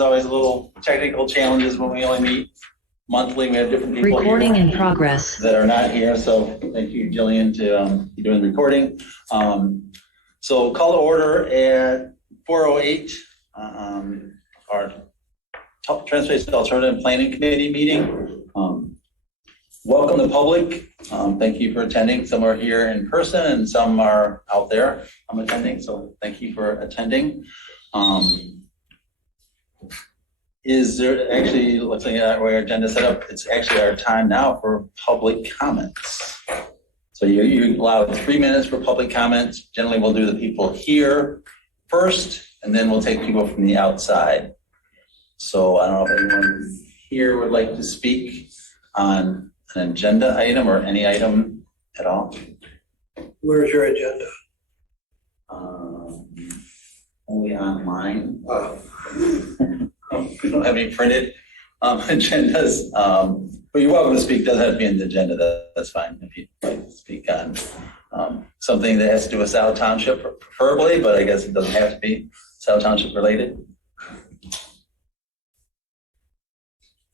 always a little technical challenges when we only meet monthly. We have different people Recording here in progress. that are not here. So thank you, Jillian, to doing the recording. So call to order at 4:08, our Transportation Alternative Planning Committee meeting. Welcome the public. Thank you for attending. Some are here in person and some are out there attending. So thank you for attending. Is there actually, looking at our agenda set up, it's actually our time now for public comments. So you allow 3 minutes for public comments. Generally, we'll do the people here first, and then we'll take people from the outside. So I don't know if anyone here would like to speak on an agenda item or any item at all. Where's your agenda? Only online. We don't have any printed agendas, but you're welcome to speak. Doesn't have to be in the agenda. That's fine if you'd like to speak on something that has to do with Scio Township, preferably, but I guess it doesn't have to be Scio Township related.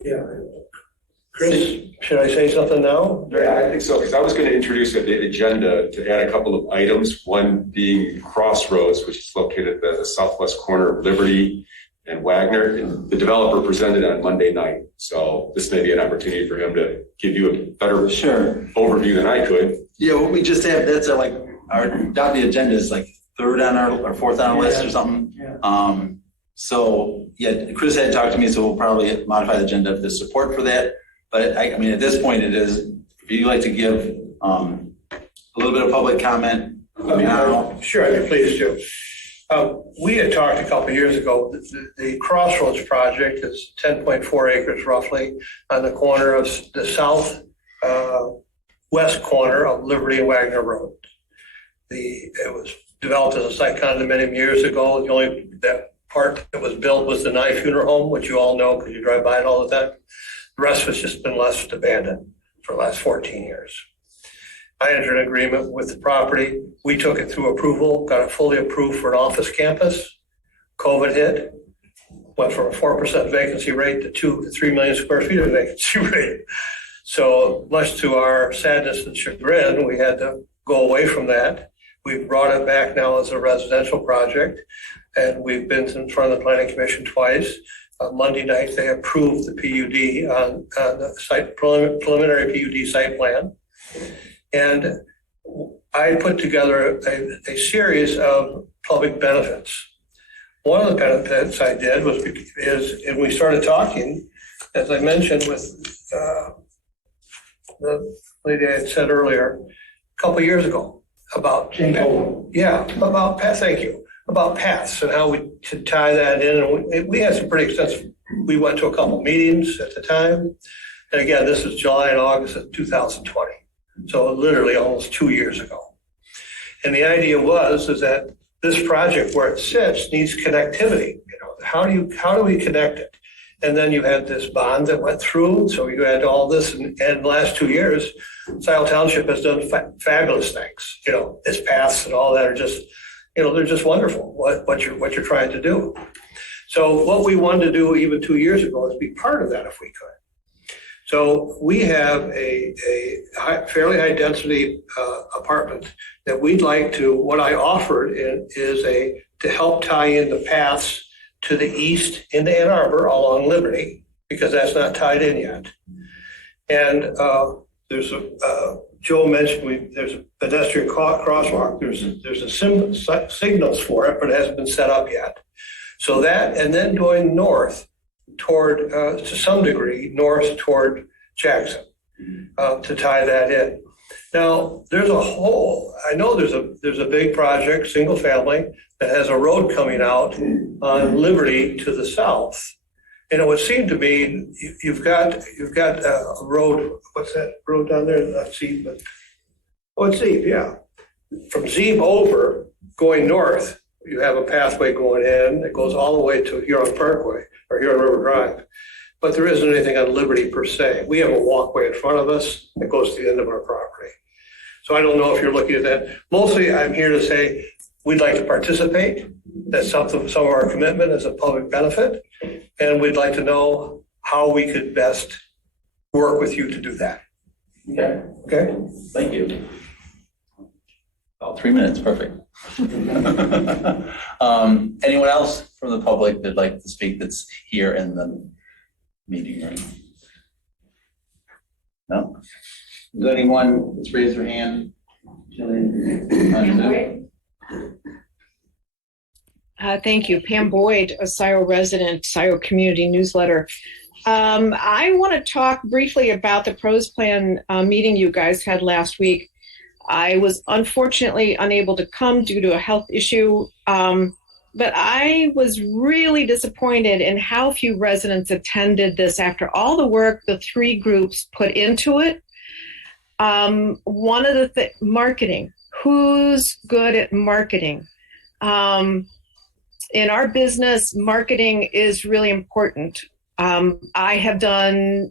Yeah. Chris, should I say something now? Yeah, I think so, because I was going to introduce the agenda to add a couple of items, one being Crossroads, which is located at the southwest corner of Liberty and Wagner, and the developer presented on Monday night. So this may be an opportunity for him to give you a better overview than I could. Yeah, what we just have, that's our the agenda is like third on our fourth on our list or something. Yeah. So yeah, Chris had talked to me, so we'll probably modify the agenda if there's support for that. But I mean, at this point, it is, if you'd like to give a little bit of public comment. Sure, I'd be pleased to. We had talked a couple of years ago, the Crossroads project is 10.4 acres roughly on the corner of the south west corner of Liberty and Wagner Road. It was developed as a site condominium years ago. The only that part that was built was the Nye Funeral Home, which you all know because you drive by it all the time. The rest has just been left abandoned for the last 14 years. I entered an agreement with the property. We took it through approval, got it fully approved for an office campus. COVID hit, went from a 4% vacancy rate to 2 to 3 million square feet of vacancy rate. So much to our sadness and chagrin, we had to go away from that. We've brought it back now as a residential project, and we've been in front of the Planning Commission twice. Monday night, they approved the PUD on the site preliminary PUD site plan. And I put together a series of public benefits. One of the benefits I did and we started talking, as I mentioned, with the lady I had said earlier, a couple of years ago about about paths and how we should tie that in. And we had some pretty extensive, we went to a couple of meetings at the time. And again, this is July and August of 2020. So literally almost 2 years ago. And the idea is that this project where it sits needs connectivity. How do we connect it? And then you had this bond that went through. So you had all this, and in the last 2 years, Scio Township has done fabulous things. Its paths and all that are just, they're just wonderful, what you're trying to do. So what we wanted to do even 2 years ago is be part of that if we could. So we have a fairly high density apartment that we'd like to, what I offered is to help tie in the paths to the east into Ann Arbor along Liberty, because that's not tied in yet. And there's Joe mentioned there's a pedestrian crosswalk. There's a signals for it, but it hasn't been set up yet. So that, and then going north toward, to some degree, north toward Jackson, to tie that in. Now, I know there's a big project, single family, that has a road coming out on Liberty to the south. And it would seem to me you've got a road. What's that road down there? Not Zeeb, but it's Zeeb, yeah. From Zeeb over, going north, you have a pathway going in that goes all the way to Huron Parkway or Huron River Drive. But there isn't anything on Liberty per se. We have a walkway in front of us that goes to the end of our property. So I don't know if you're looking at that. Mostly I'm here to say we'd like to participate. That's some of our commitment as a public benefit. and we'd like to know how we could best work with you to do that. Okay, Okay? thank you. About 3 minutes, perfect. Anyone else from the public that'd like to speak that's here in the meeting room? No? Is there anyone that's raised their hand? Thank you. Pam Boyd, a Scio resident, Scio Community Newsletter. I want to talk briefly about the pros plan meeting you guys had last week. I was unfortunately unable to come due to a health issue, but I was really disappointed in how few residents attended this after all the work the three groups put into it. One of the marketing, who's good at marketing? In our business, marketing is really important. I have done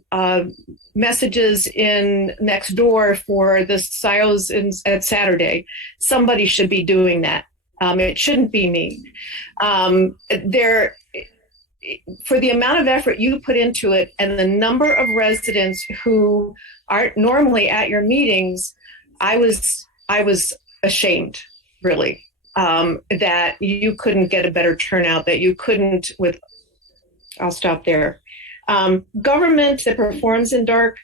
messages in next door for the Scios at Saturday. Somebody should be doing that. It shouldn't be me. For the amount of effort you put into it and the number of residents who aren't normally at your meetings, I was ashamed, really, that you couldn't get a better turnout, that you couldn't I'll stop there. Government that performs in dark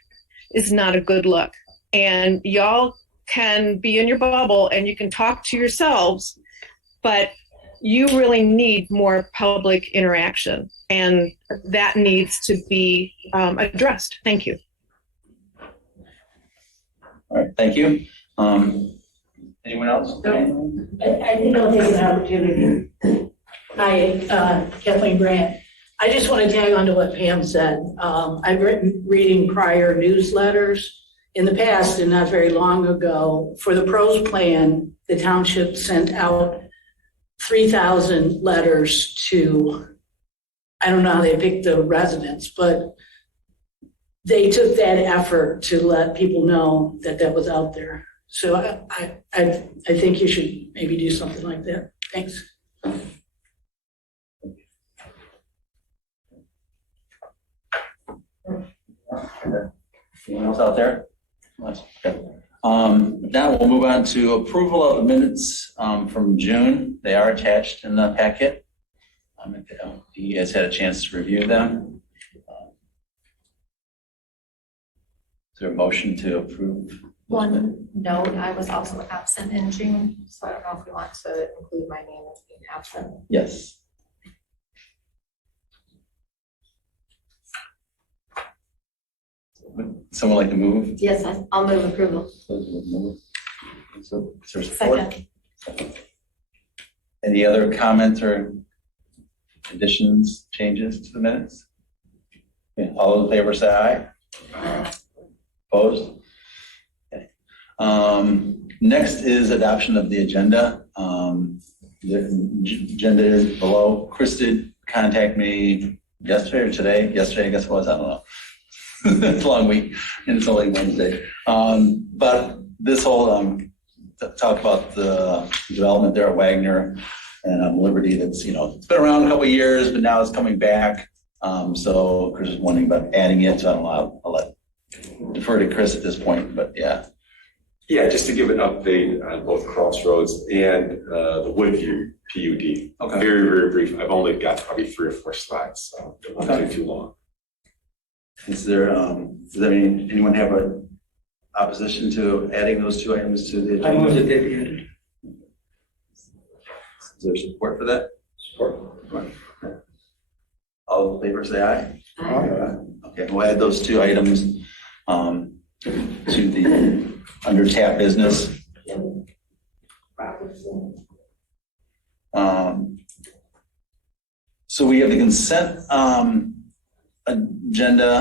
is not a good look. And y'all can be in your bubble and you can talk to yourselves, but you really need more public interaction. And that needs to be addressed. Thank you. All right, thank you. Anyone else? I think I'll take an opportunity. Hi, Kathleen Grant. I just want to tag on to what Pam said. I've been reading prior newsletters in the past and not very long ago. For the pros plan, the township sent out 3,000 letters to, I don't know how they picked the residents, but they took that effort to let people know that that was out there. So I think you should maybe do something like that. Thanks. Anyone else out there? Okay. Now we'll move on to approval of the minutes from June. They are attached in the packet. You guys had a chance to review them. Is there a motion to approve? One note, I was also absent in June, so I don't know if you want to include my name as being absent. Yes. Would someone like to move? Yes, I'll move approval. Is there support? Second. Any other comments or additions, changes to the minutes? Okay, all those in favor say aye. Opposed? Okay. Next is adoption of the agenda. The agenda is below. Chris did contact me yesterday or today. Yesterday, I guess it was, I don't know. It's a long week and it's only Wednesday. But this whole talk about the development there at Wagner and Liberty that's, it's been around a couple of years, but now it's coming back. So Chris is wondering about adding it. So I don't know, I'll defer to Chris at this point, but yeah. Yeah, just to give an update on both Crossroads and the Woodview PUD. Okay. Very, very brief. I've only got probably 3 or 4 slides, so it won't take too long. Is there, does anyone have an opposition to adding those 2 items to the agenda? I move that they be added. Is there support for that? Support. All in favor say aye. Aye. Okay, we'll add those 2 items to the under tap business. So we have the consent agenda.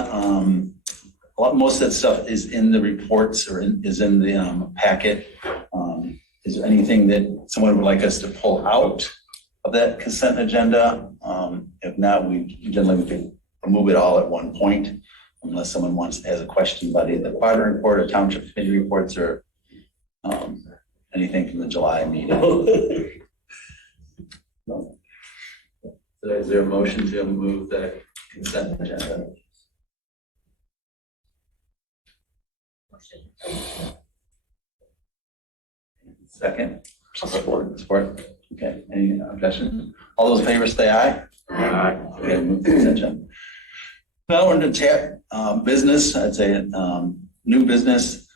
Most of that stuff is in the reports or is in the packet. Is there anything that someone would like us to pull out of that consent agenda? If not, we can remove it all at one point, unless someone has a question about either the quadrant report or township committee reports or anything from the July meeting. So is there a motion to move the Consent agenda. Second. Support. Okay, any objection? All those in favor say aye. Aye. Okay, move the consent agenda. Now we're going to tap business, I'd say new business.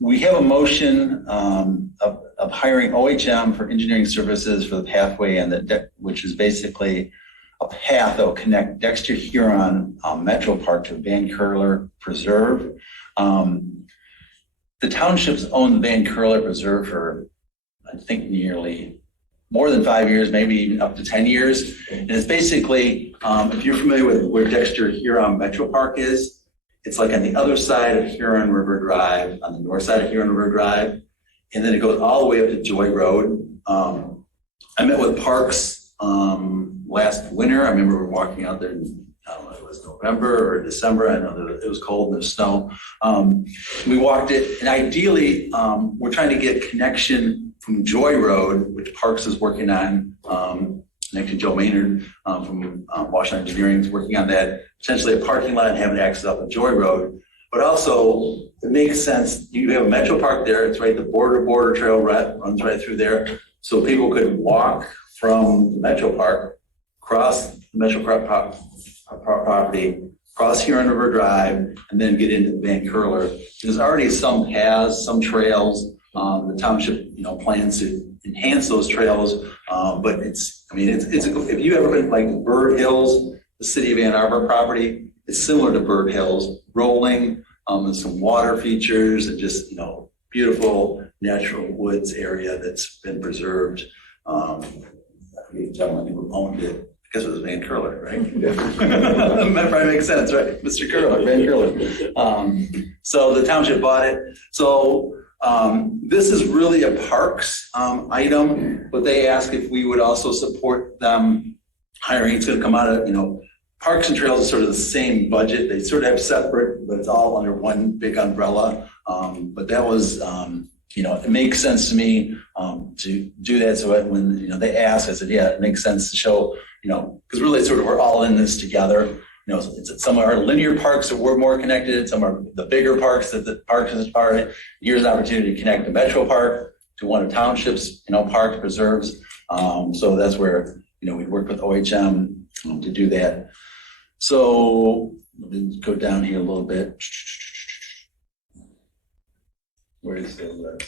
We have a motion of hiring OHM for engineering services for the pathway and which is basically a path that will connect Dexter Huron Metro Park to Van Curler Preserve. The townships own the Van Curler Preserve for, I think, nearly more than 5 years, maybe even up to 10 years. And it's basically, if you're familiar with where Dexter Huron Metro Park is, it's like on the other side of Huron River Drive, on the north side of Huron River Drive, and then it goes all the way up to Joy Road. I met with Parks last winter. I remember walking out there, I don't know if it was November or December. I know that it was cold and there's snow. We walked it, and ideally, we're trying to get connection from Joy Road, which Parks is working on. Next to Joe Maynard from Washington Engineering is working on that. Potentially a parking lot and having access up at Joy Road. But also, it makes sense. You have a Metro Park there. It's right. The border trail runs right through there. So people could walk from the Metro Park, cross the Metro Park property, cross Huron River Drive, and then get into Van Curler. There's already some paths, some trails. The township, plans to enhance those trails. But it's if you ever been like Bird Hills, the city of Ann Arbor property, it's similar to Bird Hills, rolling, and some water features and just, beautiful natural woods area that's been preserved. The gentleman who owned it, I guess it was Van Curler, right? That probably makes sense, right? Mr. Curler, Van Curler. So the township bought it. So this is really a parks item, but they asked if we would also support them hiring. It's going to come out of, Parks and Trails is sort of the same budget. They sort of have separate, but it's all under one big umbrella. But that was, it makes sense to me to do that. So when, they asked, I said, yeah, it makes sense to show, because really sort of we're all in this together. Some of our linear parks that we're more connected, some are the bigger parks that the parks is part of it. Here's an opportunity to connect the Metro Park to one of townships, parks, preserves. So that's where, we work with OHM to do that. So let me go down here a little bit. Where is the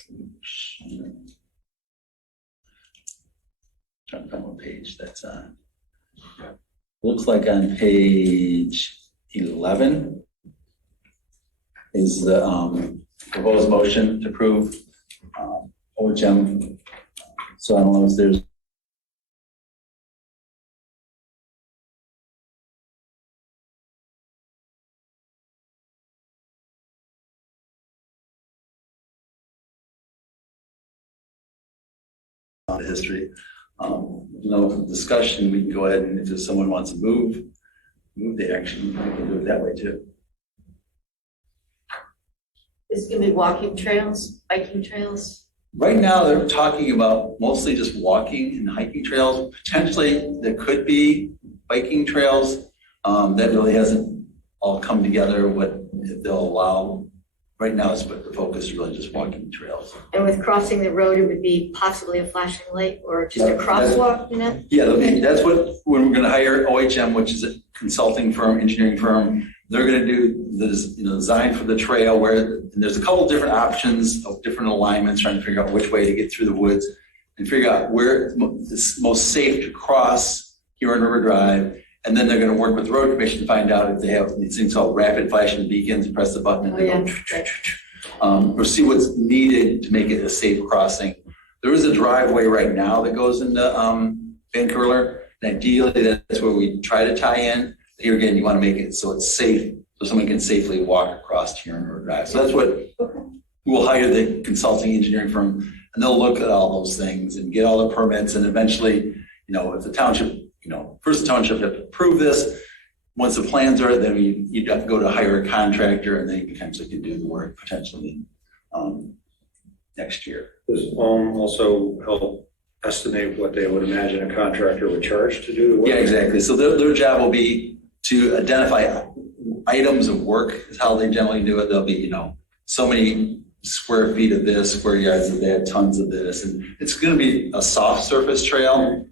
trying to find what page that's on. Looks like on page 11 is the proposed motion to approve OHM. So I don't know if there's history. Discussion, we can go ahead and if someone wants to move the action, we can do it that way too. Is it gonna be walking trails, biking trails? Right now, they're talking about mostly just walking and hiking trails. Potentially, there could be biking trails. That really hasn't all come together, what they'll allow. Right now, the focus is really just walking trails. And with crossing the road, it would be possibly a flashing light or just a crosswalk, Yeah, that's when we're going to hire OHM, which is a consulting firm, engineering firm. They're going to do the design for the trail where there's a couple different options of different alignments, trying to figure out which way to get through the woods and figure out where it's most safe to cross Huron River Drive. And then they're going to work with the road commission to find out if they have these things called rapid flashing beacons. Press the button and they go, or see what's needed to make it a safe crossing. There is a driveway right now that goes into Van Curler, and ideally that's where we try to tie in. Here again, you want to make it so it's safe, so someone can safely walk across Huron River Drive. So that's what we'll hire the consulting engineering firm, and they'll look at all those things and get all the permits, and eventually, if the township. First the township have to approve this. Once the plans are, then you'd have to go to hire a contractor, and they potentially could do the work potentially next year. Does also help estimate what they would imagine a contractor would charge to do the work? Yeah, exactly. So their job will be to identify items of work is how they generally do it. There'll be, so many square feet of this, square yards of that, tons of this. And it's going to be a soft surface trail.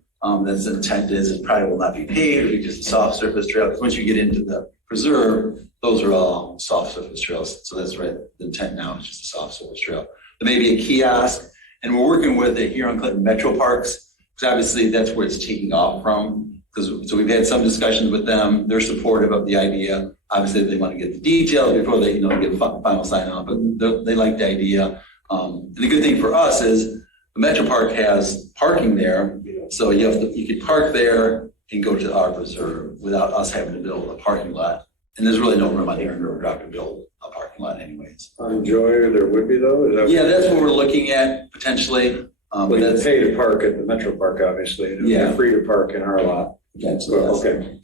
That's the intent is it probably will not be paved, it'll be just a soft surface trail. Because once you get into the preserve, those are all soft surface trails. So that's right. The intent now is just a soft surface trail. There may be a kiosk, and we're working with the Huron Clinton Metro Parks, because obviously that's where it's taking off from. So we've had some discussions with them. They're supportive of the idea. Obviously, they want to get the details before they, get a final sign off, but they like the idea. And the good thing for us is the Metro Park has parking there. So you could park there and go to our preserve without us having to build a parking lot. And there's really no room on here in River Drive to build a parking lot anyways. On Joy, there would be though? Is that Yeah, that's what we're looking at potentially. But it's pay to park at the Metro Park, obviously. And Yeah. It's free to park in our lot. Yeah, So, okay.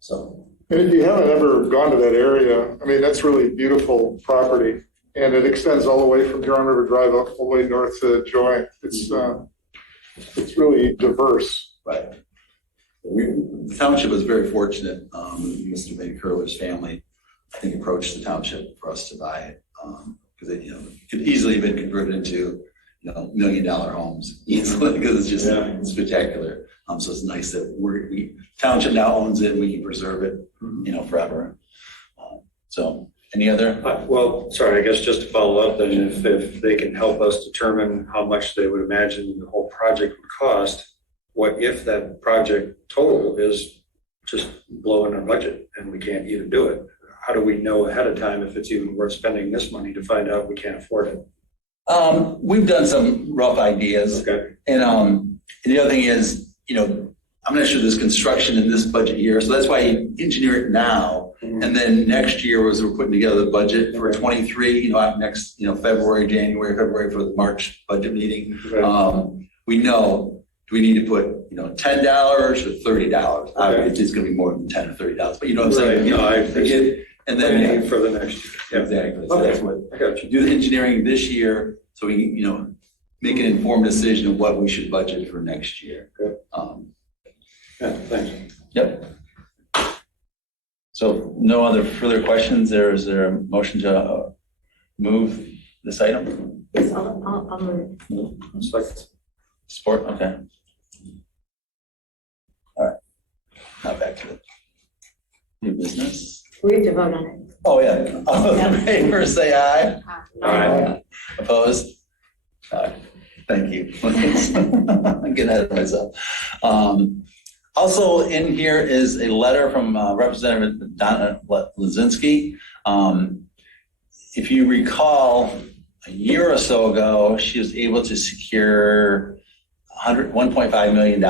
So, And if you haven't ever gone to that area, I mean, that's really beautiful property. And it extends all the way from Huron River Drive up all the way north to Joy. It's really diverse. right. The township was very fortunate. Mr. Van Curler's family, I think, approached the township for us to buy it because it, could easily have been converted into, $1 million homes easily because it's just spectacular. So it's nice that we township now owns it and we can preserve it, forever. So any other? Well, sorry, I guess just to follow up then, if they can help us determine how much they would imagine the whole project would cost, what if that project total is just blowing our budget and we can't even do it? How do we know ahead of time if it's even worth spending this money to find out we can't afford it? We've done some rough ideas. Okay. And the other thing is, I'm not sure there's construction in this budget year. So that's why you engineer it now. Mm-hmm. And then next year was we're putting together the budget for 23, next, February for the March budget meeting. Okay. We know, do we need to put, $10 or $30? Okay. It's going to be more than $10 or $30, but you know what I'm saying? No, And then for the next year. Yeah. exactly. So that's what I got you. do the engineering this year, so we, make an informed decision of what we should budget for next year. Good. Yeah, thanks. Yep. So no other further questions. Is there a motion to move this item? Yes, I'll move. It's like, Support, okay. All right. Now back to the new business. We have to vote on it. Oh, yeah. All in favor, say aye. Aye. Opposed? Aye. Thank you. I'm getting ahead of myself. Also in here is a letter from Representative Donna Lazinski. If you recall, a year or so ago, she was able to secure $1.5 million.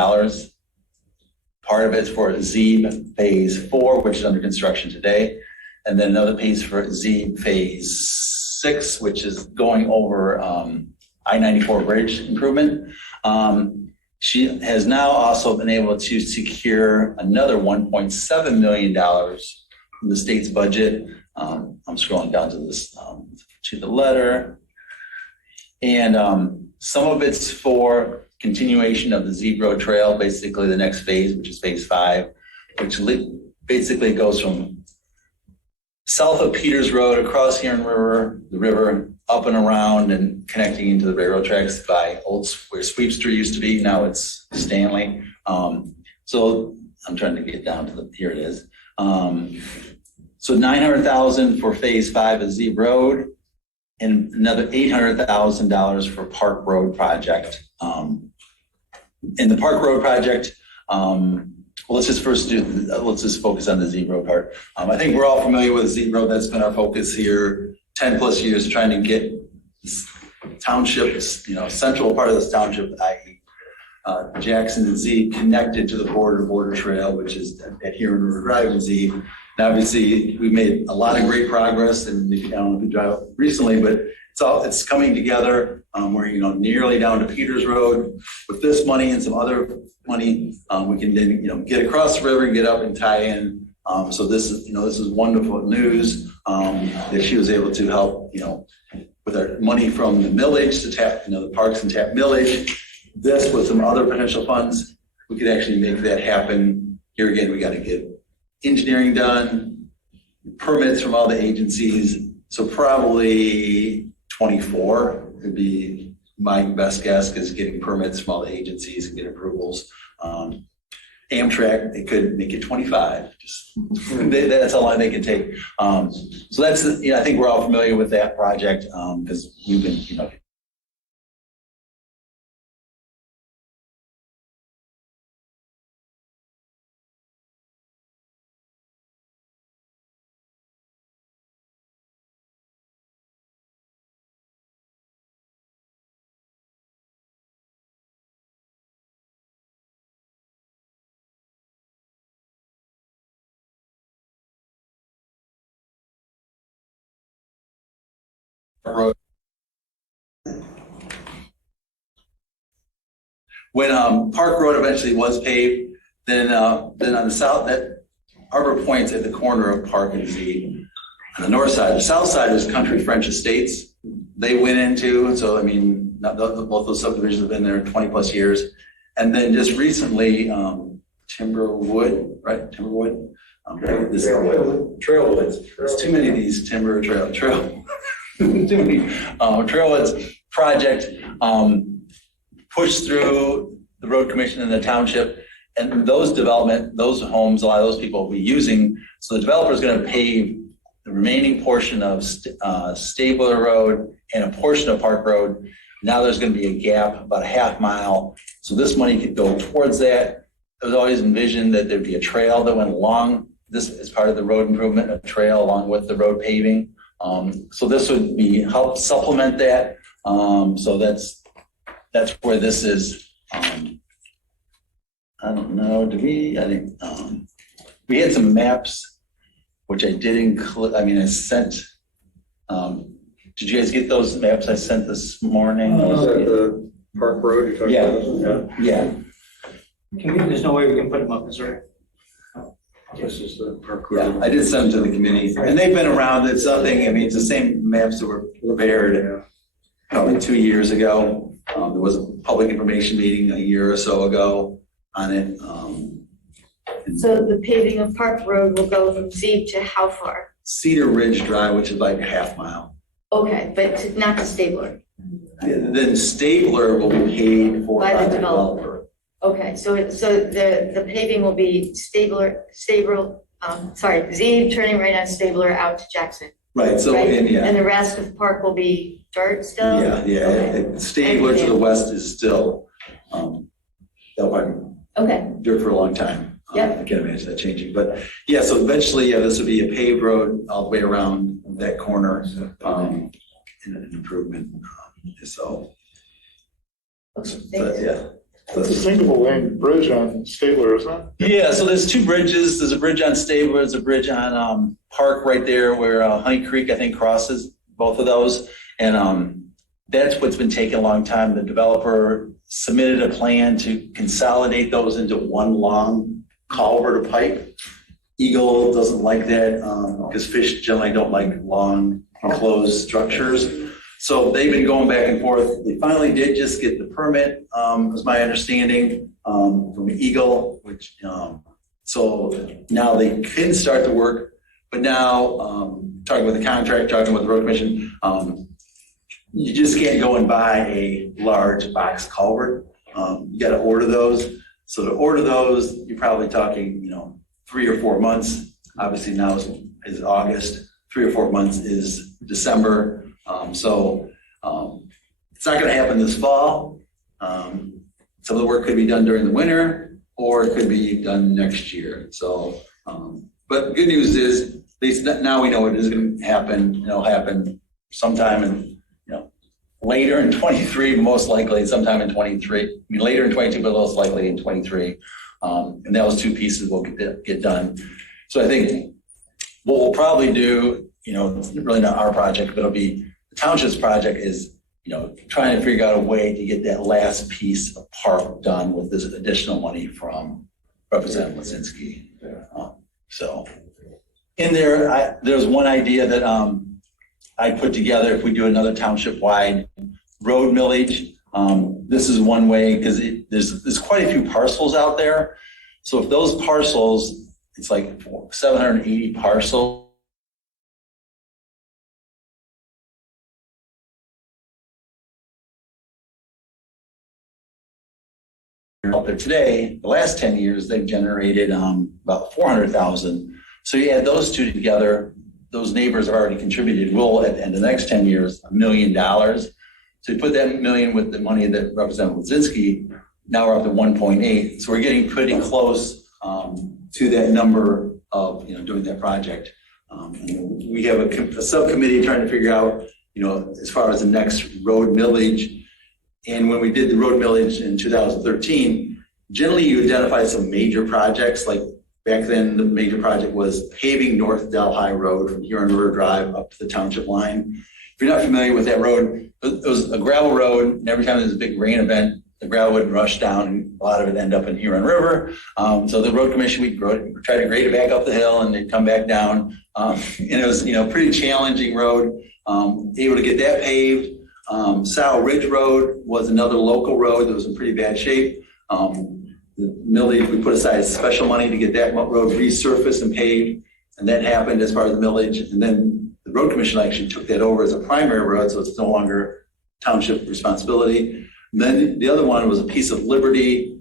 Part of it's for Zeeb Phase 4, which is under construction today. And then another piece for Zeeb Phase 6, which is going over I-94 bridge improvement. She has now also been able to secure another $1.7 million from the state's budget. I'm scrolling down to this, to the letter. And some of it's for continuation of the Timberwood Trail, basically the next phase, which is Phase 5, which basically goes from south of Peters Road across Huron River, the river, up and around and connecting into the railroad tracks by where Sweepster used to be. Now it's Stanley. So I'm trying to get down to here it is. So $900,000 for Phase 5 of Zeeb Road and another $800,000 for Park Road project. In the Park Road project, let's just focus on the Zeeb Road part. I think we're all familiar with the Zeeb Road. That's been our focus here 10 plus years, trying to get this township, central part of this township, i.e. Jackson and Zeeb, connected to the border trail, which is at Huron River Drive and Zeeb. And obviously, we've made a lot of great progress, and I don't know if you drive up recently, but it's coming together. We're nearly down to Peters Road. With this money and some other money, we can then get across the river and get up and tie in. So this is wonderful news that she was able to help with our money from the millage to tap the parks and tap millage. This with some other potential funds, we could actually make that happen here again, we got to get engineering done, permits from all the agencies. So probably 24 would be my best guess, because getting permits from all the agencies and get approvals. Amtrak, they could make it 25. That's how long they can take. So that's, I think we're all familiar with that project, because we've been, road. When Park Road eventually was paved, then on the south, that Arbor Point's at the corner of Park and Z. On the north side, the south side is Country French Estates. They went into, so I mean, both those subdivisions have been there 20 plus years. And then just recently, Timberwood, right? Timberwood. Trailwoods. There's too many of these Trail. Too many Trailwoods project pushed through the road commission and the township, and those homes, a lot of those people will be using. So the developer is going to pave the remaining portion of Stabler Road and a portion of Park Road. Now there's going to be a gap about a half mile, so this money could go towards that. It was always envisioned that there'd be a trail that went along this as part of the road improvement, a trail along with the road paving. So this would be help supplement that. So that's where this is. I don't know. I think we had some maps, which I did include. I mean, I sent. Did you guys get those maps I sent this morning? Is that the Park Road you're talking about? Yeah. There's no way we can put them up, is there? This is the Park Yeah, Road. I did send them to the committee, and they've been around. It's nothing. I mean, it's the same maps that were prepared probably 2 years ago. There was a public information meeting a year or so ago on it. So the paving of Park Road will go from Z to how far? Cedar Ridge Drive, which is like a half mile. Okay, but not to Stabler. Then Stabler will be paid for By the the developer. developer. Okay, so the paving will be Z turning right on Stabler out to Jackson. Right, so, Right? and And the rest of Park will be dirt still? Yeah. Okay. And Stabler to the west is still, they'll probably Okay, dirt for a long time. Yep. I can't imagine that changing, but yeah, so eventually, this would be a paved road all the way around that corner, and an improvement, so. okay, But thanks. yeah. That's a single lane bridge on Stabler, isn't it? Yeah, so there's two bridges. There's a bridge on Stabler, there's a bridge on Park right there where Honey Creek, I think, crosses both of those. And that's what's been taking a long time. The developer submitted a plan to consolidate those into one long culvert or pipe. Eagle doesn't like that because fish generally don't like long enclosed structures. So they've been going back and forth. They finally did just get the permit, was my understanding, from Eagle, which, so now they can start the work. But now, talking with the contract, talking with the road commission, you just can't go and buy a large box culvert. You got to order those. So to order those, you're probably talking, 3 or 4 months. Obviously now is August. 3 or 4 months is December. So it's not going to happen this fall. Some of the work could be done during the winter, or it could be done next year. So, but the good news is, at least now we know it is going to happen. It'll happen sometime in, later in 23, most likely sometime in 23. I mean, later in 22, but most likely in 23. And those two pieces will get done. So I think what we'll probably do, it's really not our project, but it'll be the township's project is, trying to figure out a way to get that last piece of park done with this additional money from Representative Lisinski. So in there's one idea that I put together. If we do another township-wide road millage, this is one way, because there's quite a few parcels out there. So if those parcels, it's like 780 parcels. Out there today, the last 10 years, they've generated about 400,000. So you add those two together, those neighbors have already contributed. We'll, at the end of the next 10 years, $1 million. So you put that million with the money that Representative Lizinski, now we're up to 1.8. So we're getting pretty close to that number of, doing that project. And we have a subcommittee trying to figure out, as far as the next road millage. And when we did the road millage in 2013, generally you identify some major projects. Like back then, the major project was paving North Delhi Road from Huron River Drive up to the township line. If you're not familiar with that road, it was a gravel road, and every time there was a big rain event, the gravel would rush down, and a lot of it end up in Huron River. So the road commission, we tried to grade it back up the hill, and they'd come back down. And it was, pretty challenging road. Able to get that paved. Scio Ridge Road was another local road that was in pretty bad shape. The millage, we put aside special money to get that road resurfaced and paved, and that happened as part of the millage. And then the road commission actually took that over as a primary road, so it's no longer township responsibility. And then the other one was a piece of Liberty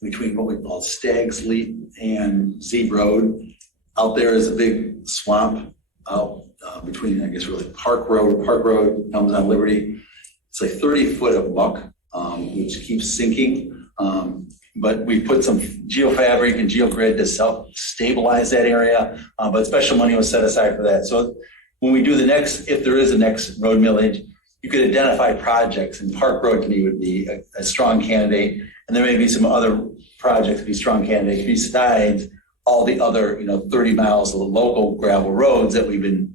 between what we call Stag's Leap and Zeeb Road. Out there is a big swamp out between, I guess, really Park Road. Park Road comes on Liberty. It's like 30 foot of muck, which keeps sinking. But we put some geofabric and geogrid to self-stabilize that area. But special money was set aside for that. So when we do the next, if there is a next road millage, you could identify projects, and Park Road to me would be a strong candidate. And there may be some other projects to be strong candidates besides all the other, 30 miles of the local gravel roads that we've been,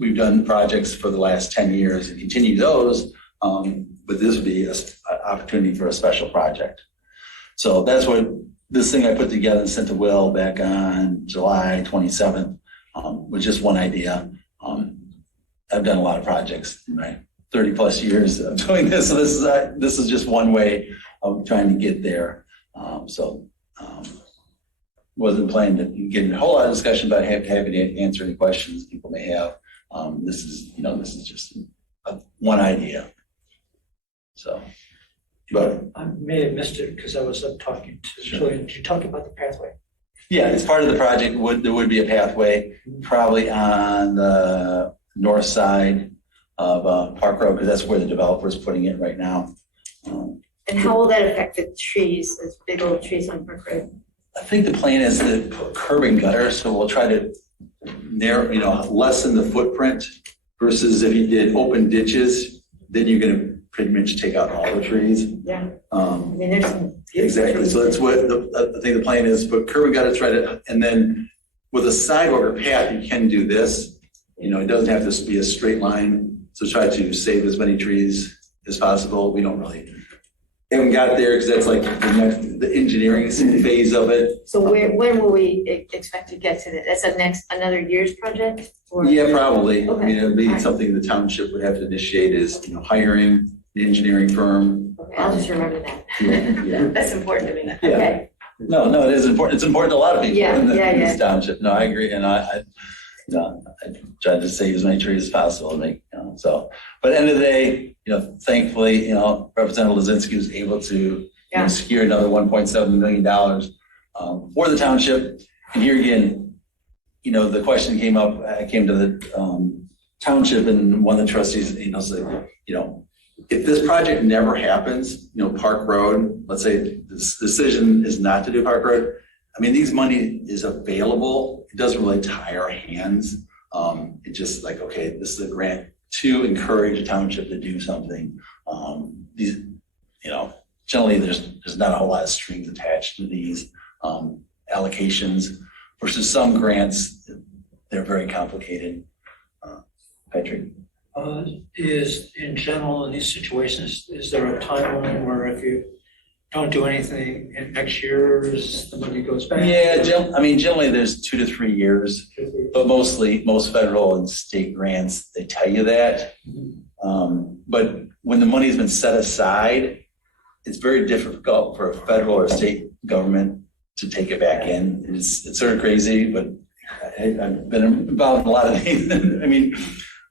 we've done projects for the last 10 years and continue those. But this would be an opportunity for a special project. So that's what this thing I put together and sent to Will back on July 27th, was just one idea. I've done a lot of projects in my 30 plus years of doing this. So this is just one way of trying to get there. Wasn't planning to get a whole lot of discussion about having to answer any questions people may have. This is just one idea. So, but I may have missed it because I was up talking to Julian. Did you talk about the pathway? yeah, it's part of the project. There would be a pathway probably on the north side of Park Road, because that's where the developer is putting it right now. And how will that affect the trees, those big old trees on Park Road? I think the plan is to put curb and gutter, so we'll try to narrow, lessen the footprint versus if you did open ditches, then you're going to pretty much take out all the trees. Yeah. I mean, there's some beautiful Exactly. trees. So that's what I think the plan is, put curb and gutter, try to, and then with a sidewalk or path, you can do this. It doesn't have to be a straight line. So try to save as many trees as possible. We don't really haven't got there because that's like the engineering phase of it. So when will we expect to get to that? That's another year's project? Or? Yeah, probably. Okay. I mean, it'd be All right. something the township would have to initiate is, hiring the engineering firm. Okay, I'll just remember that. Yeah. That's important to me. Yeah. Okay. No, it is important. It's important to a lot of people in this Yeah. township. No, I agree. And I try to save as many trees as possible to make, but at the end of the day, thankfully, Representative Lizinski was able to secure another $1.7 million for the township. And here again, the question came up, I came to the township, and one of the trustees, said, if this project never happens, Park Road, let's say this decision is not to do Park Road, I mean, these money is available. It doesn't really tie our hands. It's just like, okay, this is a grant to encourage a township to do something. These, generally there's not a whole lot of strings attached to these allocations versus some grants, they're very complicated. Patrick? Is in general in these situations, is there a timeline where if you don't do anything in next years, the money goes back? Yeah, generally there's 2 to 3 years, but most federal and state grants, they tell you that. But when the money's been set aside, it's very difficult for a federal or state government to take it back in. It's sort of crazy, but I've been involved in a lot of these. I mean,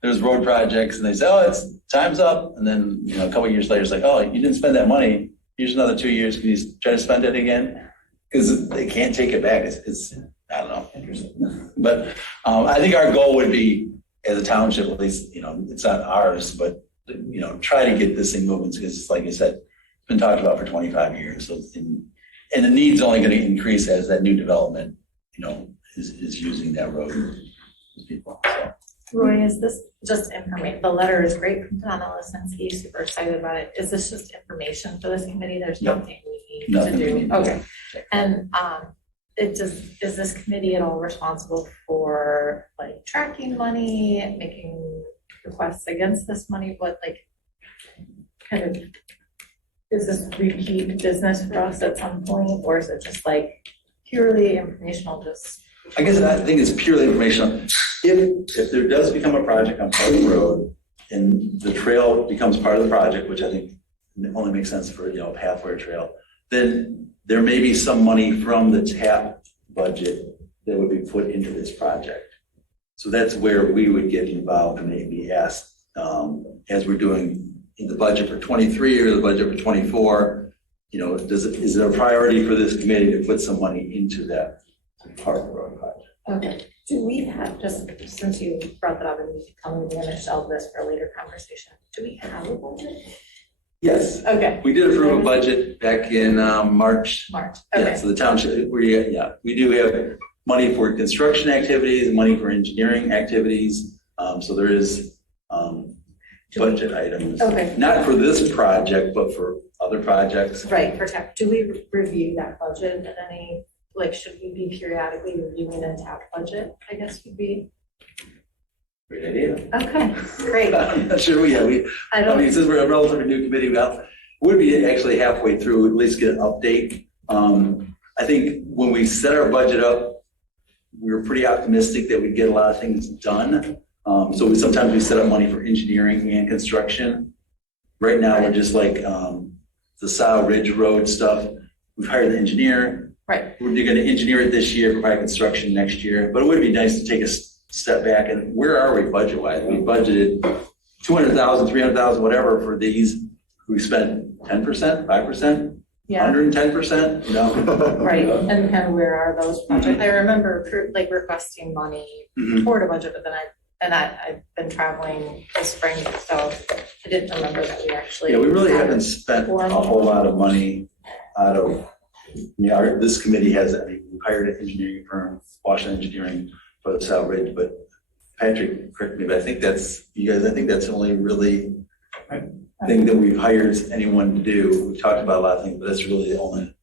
there's road projects and they say, oh, it's time's up. And then, you know, a couple of years later, it's like, oh, you didn't spend that money. Here's another 2 years. Can you try to spend it again? Because they can't take it back. It's I don't know, interesting. But I think our goal would be, as a township, at least, you know, it's not ours, but, you know, try to get this thing moving because it's like I said, it's been talked about for 25 years. So, and the need's only going to increase as that new development, you know, is using that road. People. So. Roy, is this just information? The letter is great from Donna Lisinski, super excited about it. Is this just information for this committee? There's nothing we need to do. Okay. And is this committee at all responsible for like tracking money, making requests against this money? What like kind of is this repeat business for us at some point, or is it just like purely informational? I guess I think it's purely informational. If there does become a project on Park Road and the trail becomes part of the project, which I think only makes sense for, you know, a pathway trail, then there may be some money from the TAP budget that would be put into this project. So that's where we would get involved and maybe ask, as we're doing in the budget for 23 or the budget for 24, you know, is it a priority for this committee to put some money into that Park Road project? Okay. Do we have, just since you brought that up and we're going to shelve this for a later conversation, do we have a budget? Yes. Okay. We did approve a budget back in March. Okay. Yeah, so the township, we do have money for construction activities, money for engineering activities. So there is budget items. Okay. Not for this project, but for other projects. Right, for TAP. Do we review that budget at any, like, should we be periodically reviewing a TAP budget? I guess would be. Great idea. Okay, great. I'm not sure I mean, since we're a relatively new committee, we'd be actually halfway through, at least get an update. I think when we set our budget up, we were pretty optimistic that we'd get a lot of things done. So sometimes we set up money for engineering and construction. Right now, we're just like the Scio Ridge Road stuff. We've hired an engineer. Right. We're going to engineer it this year, provide construction next year. But it would be nice to take a step back and where are we budget-wise? We budgeted $200,000, $300,000, whatever for these. We spent 10%, 5%, Yeah. 110%. You know. Right, and kind of where are those projects? I remember like requesting money toward a budget, but then I've been traveling this spring, so I didn't remember that we actually. Yeah, we really haven't spent a whole lot of money out of. This committee has. I mean, we hired an engineering firm, Washington Engineering, for the Scio Ridge. But Patrick, correct me, but I think that's you guys. I think that's the only really thing that we've hired anyone to do. We've talked about a lot of things, but that's really the only.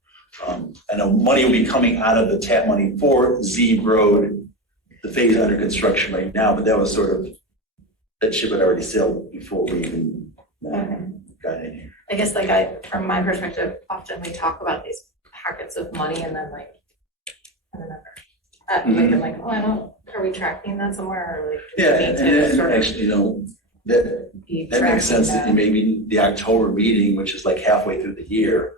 I know money will be coming out of the TAP money for Z Road, the phase under construction right now, but that was sort of, that ship had already sailed before we even got in here. I guess like from my perspective, often we talk about these packets of money and then like, I don't know, like, I'm like, are we tracking that somewhere? Or like, and actually, that makes sense that maybe the October meeting, which is like halfway through the year,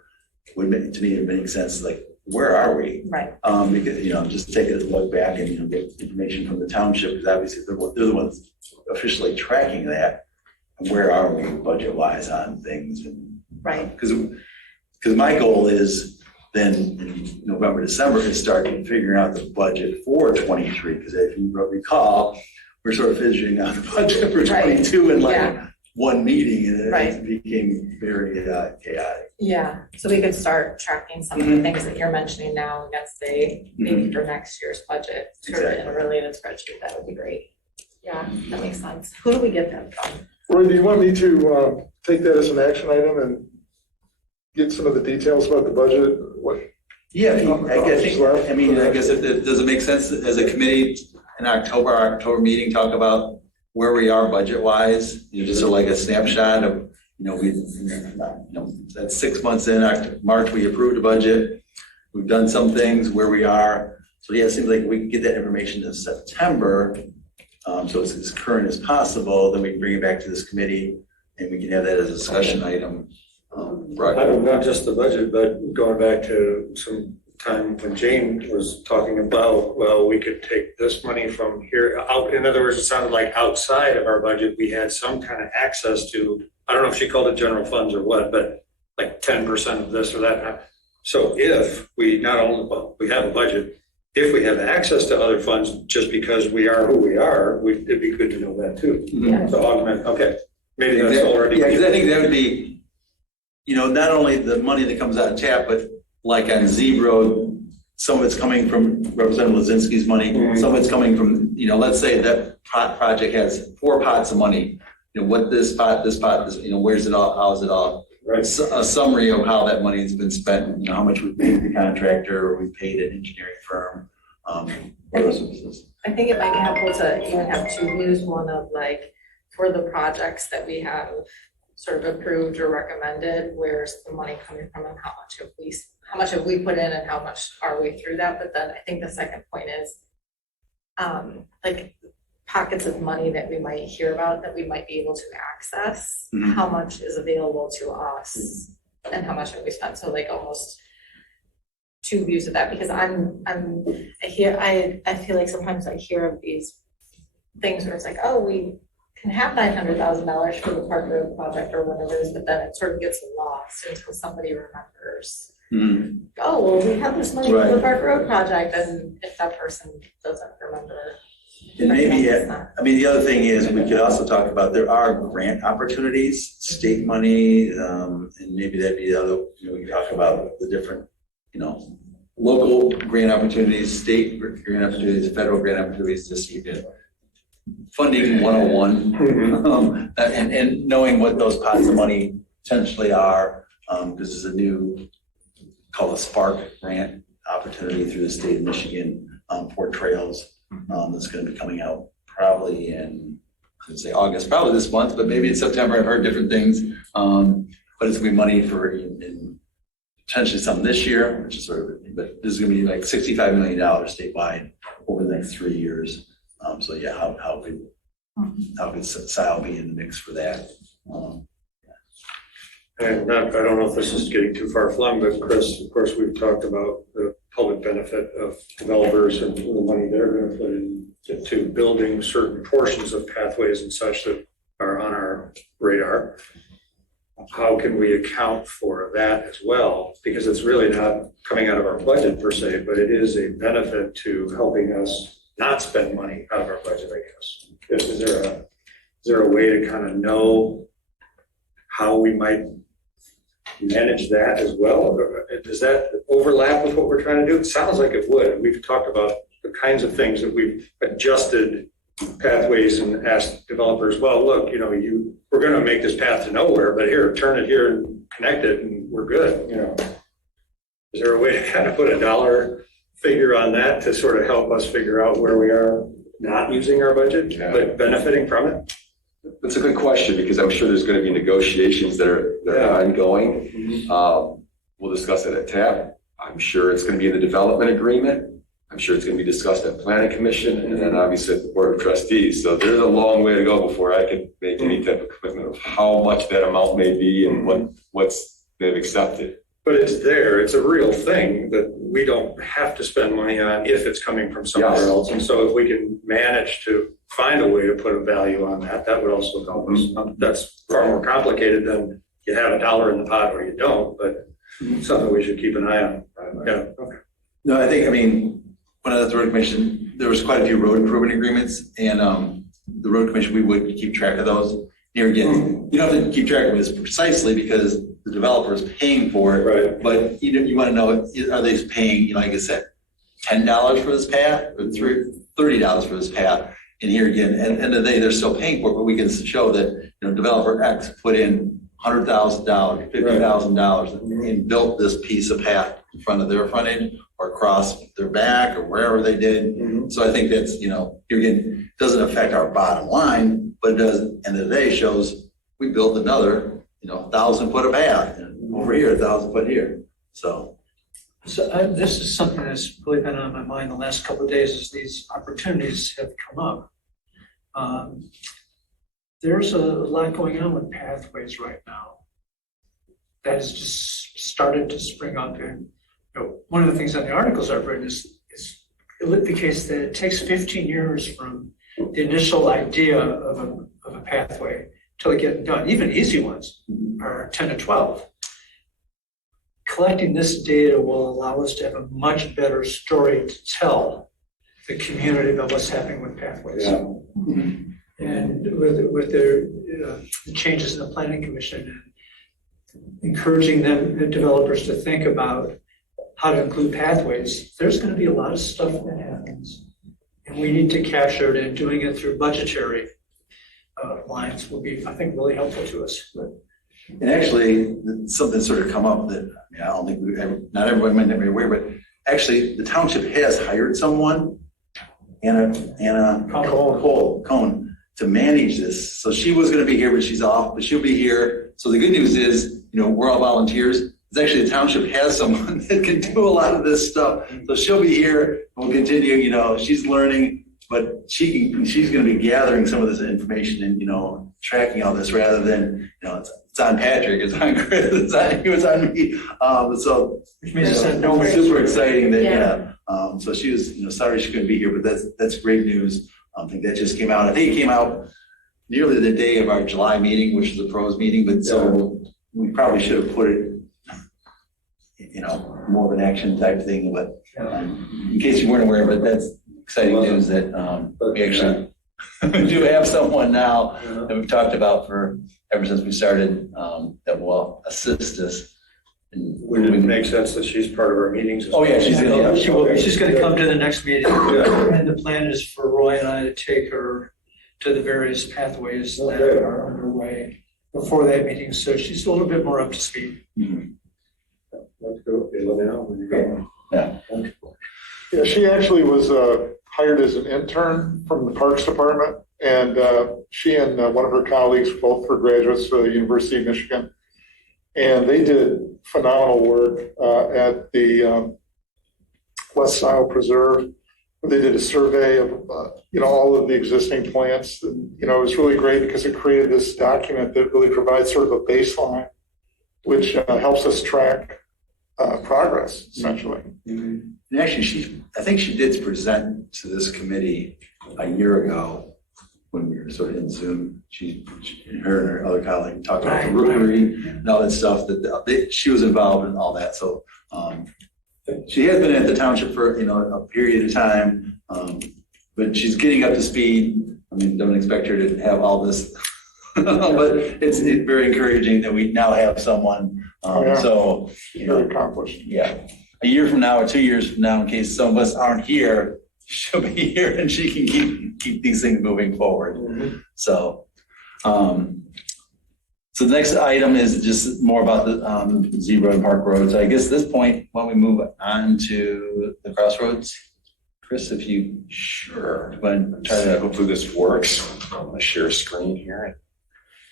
would make, to me, it makes sense, like, where are we? Right. Because, just take a look back and, get information from the township, because obviously they're the ones officially tracking that. And where are we budget-wise on things? And, right. Because my goal is then in November, December to start figuring out the budget for 23, because if you recall, we're sort of figuring out the budget for 22 in like one meeting, and it became very chaotic. Yeah, so we could start tracking some of the things that you're mentioning now against maybe for next year's budget, sort of in a related spreadsheet. That would be great. Yeah, that makes sense. Who do we get that from? Roy, do you want me to take that as an action item and get some of the details about the budget? Yeah, I guess does it make sense as a committee in our October meeting talk about where we are budget-wise? Just sort of like a snapshot of, that's 6 months in. March we approved a budget. We've done some things where we are. So it seems like we can get that information in September, so it's as current as possible. Then we can bring it back to this committee, and we can have that as a discussion item. Not just the budget, but going back to some time when Jane was talking about, well, we could take this money from here out. In other words, it sounded like outside of our budget, we had some kind of access to, I don't know if she called it general funds or what, but like 10% of this or that. So if we not only, well, we have a budget, if we have access to other funds just because we are who we are, it'd be good to know that too. Yeah. So augment, okay, maybe that's already. Yeah, because I think that would be, not only the money that comes out of TAP, but like on Z Road, some of it's coming from Representative Lazinski's money, some of it's coming from, let's say that project has 4 pots of money. What this pot, where's it all, how's it all? Right. A summary of how that money has been spent, how much we paid the contractor, or we paid an engineering firm, other services. I think it might be helpful to even have 2 views, one of like, for the projects that we have sort of approved or recommended, where's the money coming from and how much have we put in and how much are we through that? But then I think the second point is like pockets of money that we might hear about that we might be able to access, how much is available to us and how much have we spent? So like almost 2 views of that, because I feel like sometimes I hear of these things where it's like, oh, we can have $900,000 for the Park Road project or whatever it is, but then it sort of gets lost until somebody remembers. Oh, well, we have this money for the Park Road project, and if that person doesn't remember. And maybe, the other thing is we could also talk about, there are grant opportunities, state money, and maybe that'd be the other, we could talk about the different, local grant opportunities, state grant opportunities, federal grant opportunities, just so you can funding 101, and knowing what those pots of money potentially are. This is a new, called a Spark grant opportunity through the state of Michigan for trails. That's going to be coming out probably in, I'd say August, probably this month, but maybe in September. I've heard different things. But it's going to be money for in potentially some this year, which is but this is going to be like $65 million statewide over the next 3 years. So yeah, how could Scio be in the mix for that? And I don't know if this is getting too far flung, but Chris, of course, we've talked about the public benefit of developers and the money they're going to put into building certain portions of pathways and such that are on our radar. How can we account for that as well? Because it's really not coming out of our budget per se, but it is a benefit to helping us not spend money out of our budget, I guess. Is there a way to kind of know how we might manage that as well? Does that overlap with what we're trying to do? It sounds like it would. We've talked about the kinds of things that we've adjusted pathways and asked developers, well, look, we're going to make this path to nowhere, but here, turn it here and connect it and we're good. Is there a way to kind of put a dollar figure on that to sort of help us figure out where we are not using our budget, but benefiting from it? That's a good question, because I'm sure there's going to be negotiations that are ongoing. We'll discuss it at TAP. I'm sure it's going to be in the development agreement. I'm sure it's going to be discussed at Planning Commission, and then obviously at the Board of Trustees. So there's a long way to go before I can make any type of commitment of how much that amount may be and what's they've accepted. But it's there. It's a real thing that we don't have to spend money on if it's coming from somewhere else. And so if we can manage to find a way to put a value on that, that would also help us. That's far more complicated than you have a dollar in the pot or you don't, but something we should keep an eye on. Yeah. Okay. No, I think, when I was at the road commission, there was quite a few road improvement agreements, and the road commission, we would keep track of those. Here again, you don't have to keep track of this precisely because the developer is paying for it. Right. But you want to know, are they paying, like I said, $10 for this path or $30 for this path? And here again, at the end of the day, they're still paying for it, but we can show that developer X put in $100,000, $50,000 and built this piece of path in front of their frontage or across their back or wherever they did. So I think that's, here again, doesn't affect our bottom line, but it does, at the end of the day, shows we built another, 1,000 foot of path and over here, 1,000 foot here. So this is something that's really been on my mind the last couple of days as these opportunities have come up. There's a lot going on with pathways right now that has just started to spring up in one of the things on the articles I've written is the case that it takes 15 years from the initial idea of a pathway till it gets done. Even easy ones are 10 to 12. Collecting this data will allow us to have a much better story to tell the community about what's happening with pathways. Yeah. And with the changes in the planning commission and encouraging the developers to think about how to include pathways, there's going to be a lot of stuff that happens. And we need to capture it, and doing it through budgetary lines will be, I think, really helpful to us. And actually, something sort of come up that, I don't think not everyone might be aware, but actually the township has hired someone, Anna Cone, to manage this. So she was going to be here, but she's off, but she'll be here. So the good news is, we're all volunteers. It's actually the township has someone that can do a lot of this stuff. So she'll be here. We'll continue, she's learning, but she's going to be gathering some of this information and, tracking all this rather than, it's on Patrick, it's on Chris, it's on me. So Which means it's super exciting that, so she was, sorry she couldn't be here, but that's great news. I think that just came out. I think it came out nearly the day of our July meeting, which is the pros meeting, but so we probably should have put it, more of an action type thing, but in case you weren't aware, but that's exciting news that we actually do have someone now that we've talked about ever since we started that will assist us. Would it make sense that she's part of our meetings? Oh, yeah, she's gonna, She will be. She's going to come to the next meeting. And the plan is for Roy and I to take her to the various pathways that are underway before that meeting. So she's a little bit more up to speed. Let's go. Okay, let me know when you go. Yeah, she actually was hired as an intern from the Parks Department, and she and one of her colleagues, both were graduates of the University of Michigan, and they did phenomenal work at the West Scio Preserve. They did a survey of all of the existing plants. And, it was really great because it created this document that really provides sort of a baseline, which helps us track progress, essentially. And actually, I think she did present to this committee a year ago when we were sort of in Zoom. Her and her other colleague talked about the rookery and all that stuff that she was involved in all that. So she has been at the township for a period of time, but she's getting up to speed. I mean, don't expect her to have all this, but it's very encouraging that we now have someone. So very accomplished. Yeah. A year from now or 2 years from now, in case some of us aren't here, she'll be here and she can keep these things moving forward. So, so the next item is just more about the zebra and park roads. I guess at this point, why don't we move on to the crossroads? Chris, if you want to try to. Hopefully this works. I'm going to share a screen here.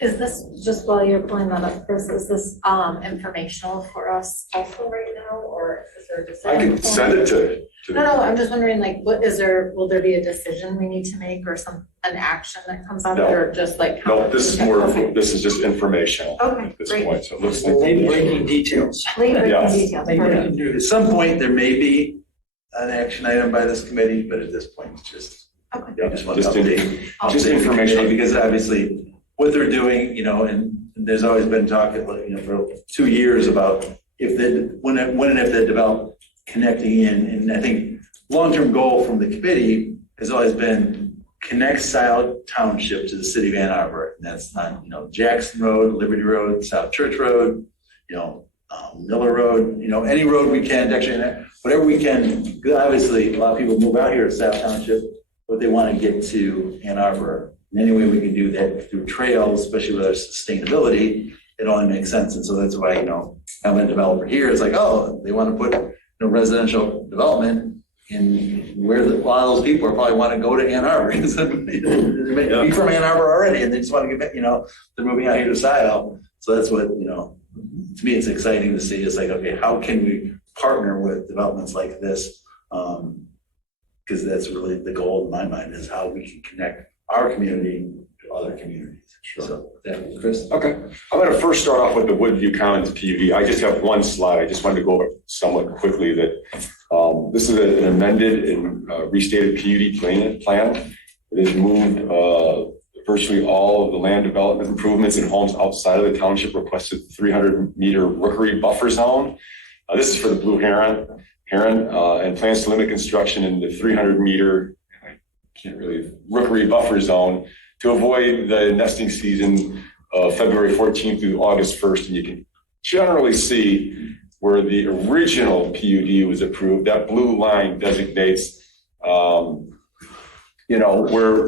Is this, just while you're pulling that up, Chris, is this informational for us also right now, or is there a decision? I can send it to No, I'm just wondering, will there be a decision we need to make or an action that comes out of it, or just like? This is just informational at this point. So it looks like Late breaking details. Late breaking details. Perfect. At some point, there may be an action item by this committee, but at this point, it's just, Okay. I just want to update. Just informational, because obviously what they're doing, and there's always been talk, for 2 years about when and if they develop connecting in. And I think long-term goal from the committee has always been connect Scio Township to the city of Ann Arbor. And that's on, Jackson Road, Liberty Road, South Church Road, Miller Road, any road we can, actually, whatever we can. Obviously, a lot of people move out here to Scio Township, but they want to get to Ann Arbor. And any way we can do that through trails, especially with our sustainability, it only makes sense. And so that's why, having a developer here is like, oh, they want to put residential development in where a lot of those people probably want to go to Ann Arbor. They may be from Ann Arbor already, and they just want to get back, they're moving out here to Scio. So that's what, to me, it's exciting to see. It's like, okay, how can we partner with developments like this? Because that's really the goal in my mind, is how we can connect our community to other communities. So, yeah, Chris? Okay, I'm going to first start off with the Woodview Commons PUD. I just have one slide. I just wanted to go over somewhat quickly that this is an amended and restated PUD plan. It has moved virtually all of the land development improvements and homes outside of the township requested 300-meter rookery buffer zone. This is for the blue heron, and plans to limit construction in the 300-meter rookery buffer zone to avoid the nesting season of February 14th through August 1st. And you can generally see where the original PUD was approved. That blue line designates, where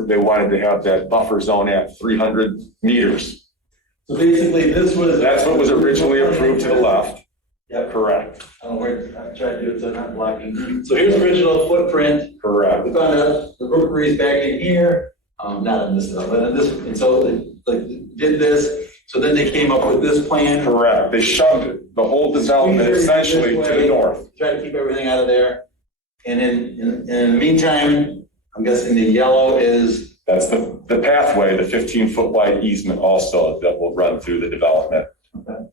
they wanted to have that buffer zone at 300 meters. So basically, that's what was originally approved to the left. Yeah, Correct. I tried to do it so not blocking. So here's the original footprint. Correct. We found out the rookery is back in here. Not in this, but in this, and so they did this. So then they came up with this plan. Correct. They shoved the whole development essentially to the north. Try to keep everything out of there. And in the meantime, I'm guessing the yellow is. That's the pathway, the 15-foot wide easement also that will run through the development. Okay.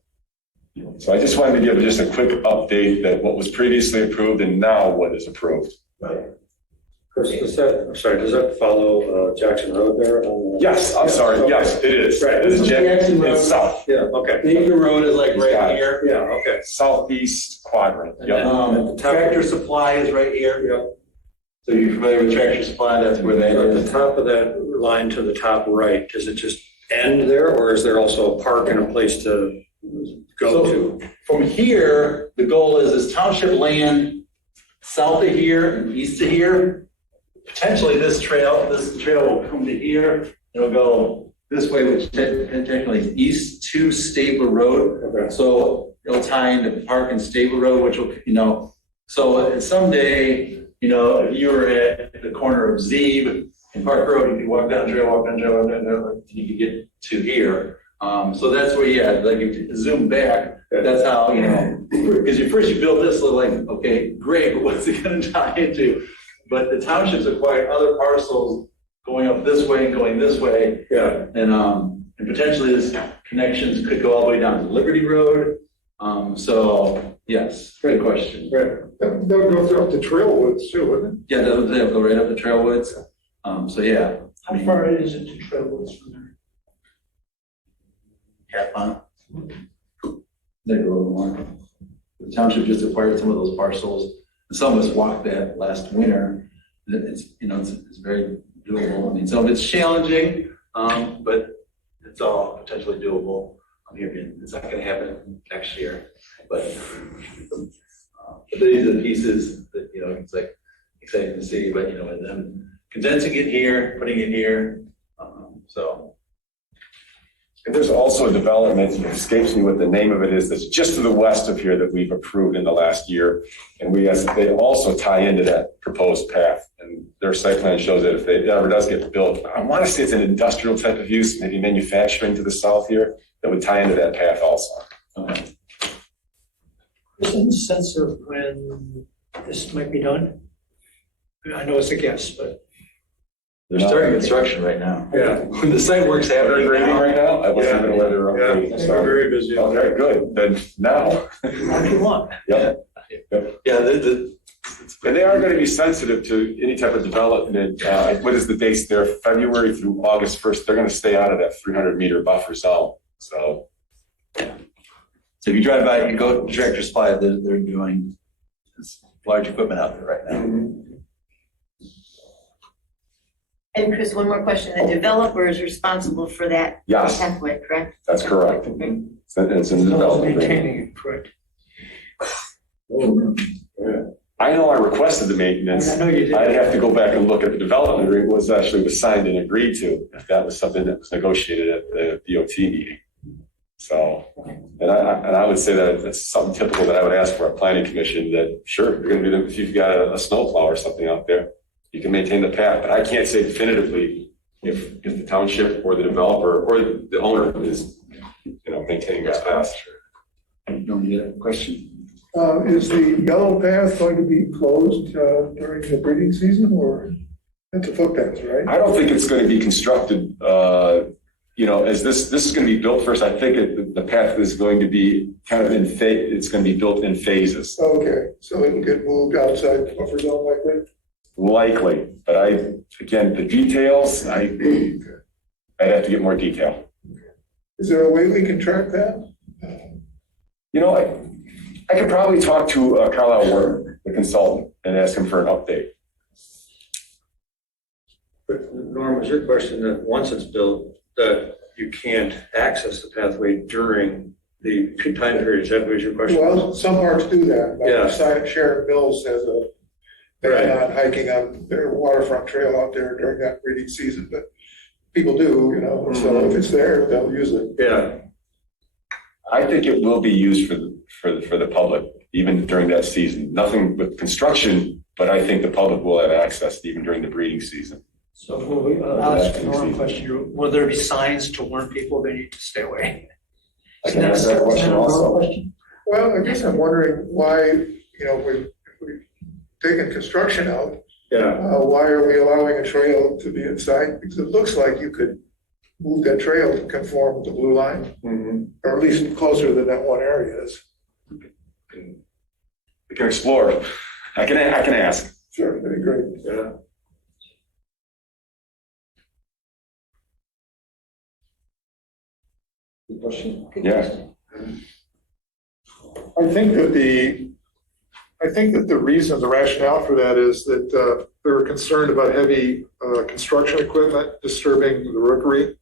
So I just wanted to give just a quick update that what was previously approved and now what is approved. Right. Chris, does that follow Jackson Road there? Yes, I'm sorry. Yes, it is. Right. This is Jackson Road. It's south. Yeah, okay. Baker Road is like Got right it. here. Yeah, okay. Southeast quadrant. And Yep. then, Tractor Supply is right here. Yep. So you're familiar with Tractor Supply? That's where they At are. the top of that line to the top right, does it just end there, or is there also a park and a place to go to? From here, the goal is this township land south of here and east of here. Potentially this trail will come to here. It'll go this way, which technically is east to Stabler Road. Okay. So it'll tie into Park and Stabler Road, which will, so someday, if you were at the corner of Zeeb and Park Road, you could walk down the trail, and you could get to here. So that's where, if you zoom back, that's how, because first you build this, like, okay, great, but what's it going to tie into? But the townships acquired other parcels going up this way and going this way. Yeah. And potentially this connections could go all the way down to Liberty Road. So yes, great question. Right. That would go through up to Trailwoods too, wouldn't Yeah, they'll go right up the Trailwoods. So yeah. How far is it to Trailwoods from there? Half mile. They go over more. The township just acquired some of those parcels. Some of us walked that last winter. It's very doable. I mean, some of it's challenging, but it's all potentially doable. It's not going to happen next year, but these are the pieces that it's like exciting to see. But and then condensing it here, putting it here, so. And there's also a development, it escapes me what the name of it is, that's just to the west of here that we've approved in the last year. And they also tie into that proposed path. And their site plan shows that if it ever does get built, I want to say it's an industrial type of use, maybe manufacturing to the south here, that would tie into that path also. Okay. Is there any sense of when this might be done? I know it's a guess, but. They're starting construction right now. Yeah. When the site work's happening Grading now. right now? I wasn't even aware they were upgrading. Yeah, we're very busy. Okay, good. Then now. Not too long. Yep. Yeah, And they are going to be sensitive to any type of development. What is the dates there? February through August 1st. They're going to stay out of that 300-meter buffer zone. So if you drive by, you go to Tractor Supply, they're doing large equipment out there right now. And Chris, one more question. The developer is responsible for that yes, pathway, correct? that's correct. It's in the So development. maintaining it, correct? I know I requested the maintenance. I know you did. I'd have to go back and look at the development agreement was signed and agreed to, if that was something that was negotiated at the DOT meeting. So, and I would say that that's something typical that I would ask for a planning commission, that sure, you're going to do that if you've got a snowplow or something out there, you can maintain the path, but I can't say definitively if the township or the developer or the owner is, maintaining this path. Don't you have a question? Is the yellow path going to be closed during the breeding season or? It's a footpath, right? I don't think it's going to be constructed, as this is going to be built first. I think the path is going to be kind of it's going to be built in phases. Okay, so it'll get moved outside the buffer zone likely? Likely, but the details, I'd have to get more detail. Is there a way we can track that? I could probably talk to Carlisle Ward, the consultant, and ask him for an update. But Norm, was your question that once it's built, that you can't access the pathway during the time period? Is that what your question? Well, some parks do that. Yeah. Sharon Mills has they're not hiking on their waterfront trail out there during that breeding season, but people do, so if it's there, they'll use it. Yeah. I think it will be used for the public, even during that season. Nothing with construction, but I think the public will have access even during the breeding season. So I'll ask Norm a question. Will there be signs to warn people they need to stay away? I can ask that question also. Well, I guess I'm wondering why, we've taken construction out. Yeah. Why are we allowing a trail to be inside? Because it looks like you could move that trail to conform with the blue line, or at least closer than that one area is. We can explore. I can ask. Sure, that'd be great. Yeah. Good question. Yeah. I think that the reason, the rationale for that is that they were concerned about heavy construction equipment disturbing the rookery,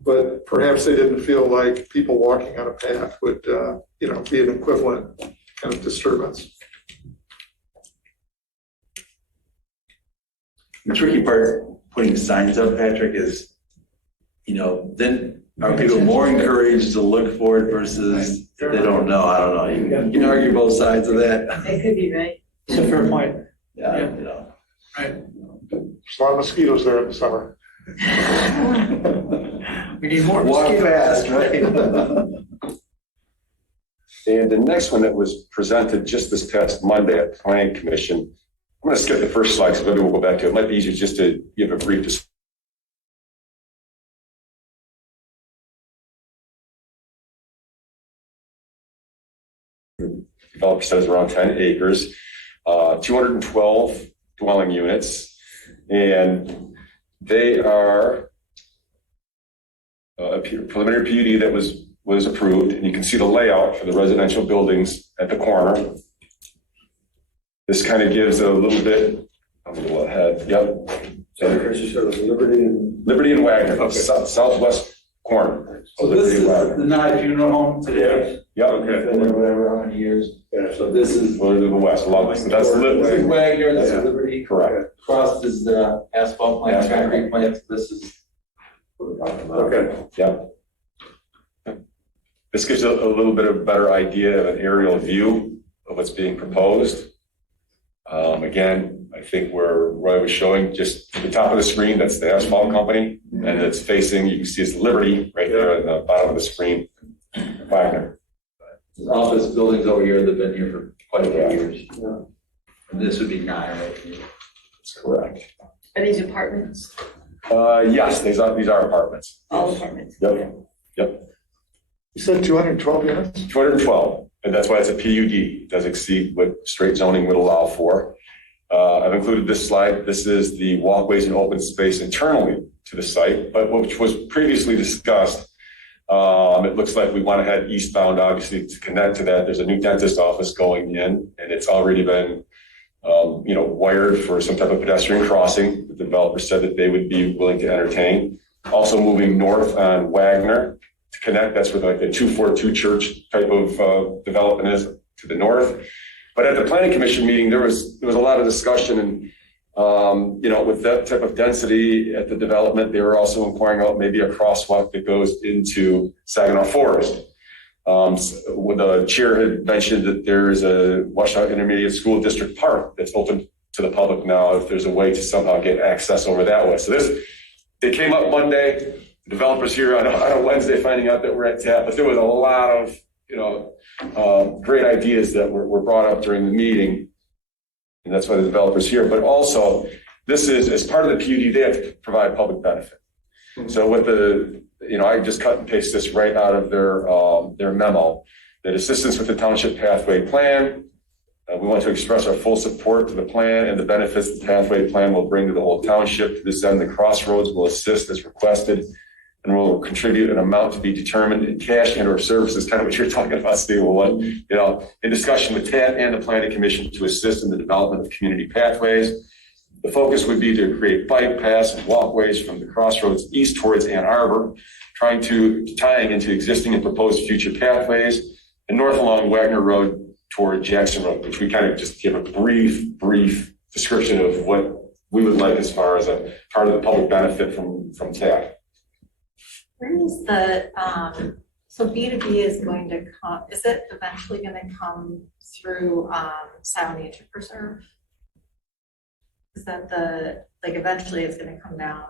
but perhaps they didn't feel like people walking on a path would, be an equivalent kind of disturbance. The tricky part putting signs up, Patrick, is, then are people more encouraged to look for it versus if they don't know? I don't know. You can argue both sides of that. They could be right. It's a fair point. Yeah, Right. There's a lot of mosquitoes there in the summer. We need more Walk mosquitoes. fast, right? And the next one that was presented just this past Monday at the Planning Commission, I'm going to skip the first slide, so maybe we'll go back to it. It might be easier just to give a brief description. Developer says around 10 acres, 212 dwelling units, and they are a preliminary PUD that was approved, and you can see the layout for the residential buildings at the corner. This kind of gives a little bit, I'm a little ahead, yep. So Chris, you said it was Liberty and Wagner, Okay. southwest corner. So this is the Nye Funeral Home today. Yep. Okay. Been there whatever, how many years? Yeah. So this is Well, to the west, along, so that's this is Liberty. Wagner, that's Yeah. Liberty. Correct. Across is the asphalt plant, Asphalt. concrete plant. This is what we're talking about. Okay. Yep. This gives a little bit of a better idea of an aerial view of what's being proposed. Again, I think where Roy was showing, just at the top of the screen, that's the asphalt company, and it's facing, you can see it's Liberty right there at the bottom of the screen, Wagner. There's office buildings over here that have been here for quite a few years. And this would be Nye right here. That's correct. Are these apartments? Yes, these are apartments. All apartments? Yep. You said 212 units? 212, and that's why it's a PUD. It does exceed what straight zoning would allow for. I've included this slide. This is the walkways and open space internally to the site, but which was previously discussed. It looks like we want to head eastbound, obviously, to connect to that. There's a new dentist office going in, and it's already been, wired for some type of pedestrian crossing. The developer said that they would be willing to entertain. Also moving north on Wagner to connect. That's where like the 242 church type of development is to the north. But at the Planning Commission meeting, there was a lot of discussion, and with that type of density at the development, they were also inquiring about maybe a crosswalk that goes into Saginaw Forest. When the chair had mentioned that there is a Washoe Intermediate School District Park that's open to the public now, if there's a way to somehow get access over that way. So they came up Monday, the developers here on a Wednesday finding out that we're at tap, but there was a lot of great ideas that were brought up during the meeting, and that's why the developer's here. But also, This is, as part of the PUD, they have to provide public benefit. So with I just cut and paste this right out of their memo, that assistance with the township pathway plan. We want to express our full support to the plan and the benefits the pathway plan will bring to the whole township. To this end, the Crossroads will assist as requested and will contribute an amount to be determined in cash and or services, kind of what you're talking about, Steve. In discussion with TAP and the Planning Commission to assist in the development of community pathways. The focus would be to create bike paths and walkways from the Crossroads east towards Ann Arbor, tying into existing and proposed future pathways, and north along Wagner Road toward Jackson Road, which we kind of just give a brief description of what we would like as far as a part of the public benefit from TAP. Where is the, so B2B is going to come, is it eventually going to come through Scio Nature Preserve? Is that eventually it's going to come down,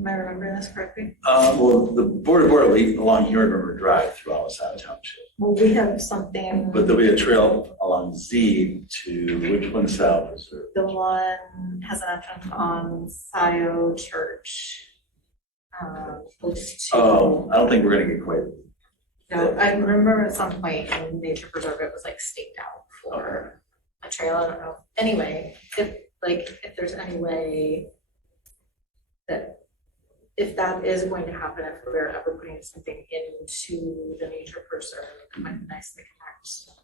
am I remembering this correctly? Well, the border will be along here River Drive through all of Scio Township. Well, we have something. But there'll be a trail along Z to which one south is there? The one has an entrance on Scio Church. Close to. Oh, I don't think we're gonna get quite. No, I remember at some point in Nature Preserve it was staked out for a trail. I don't know. Anyway, if there's any way that if that is going to happen, if we're ever putting something into the Nature Preserve, it might be nice to connect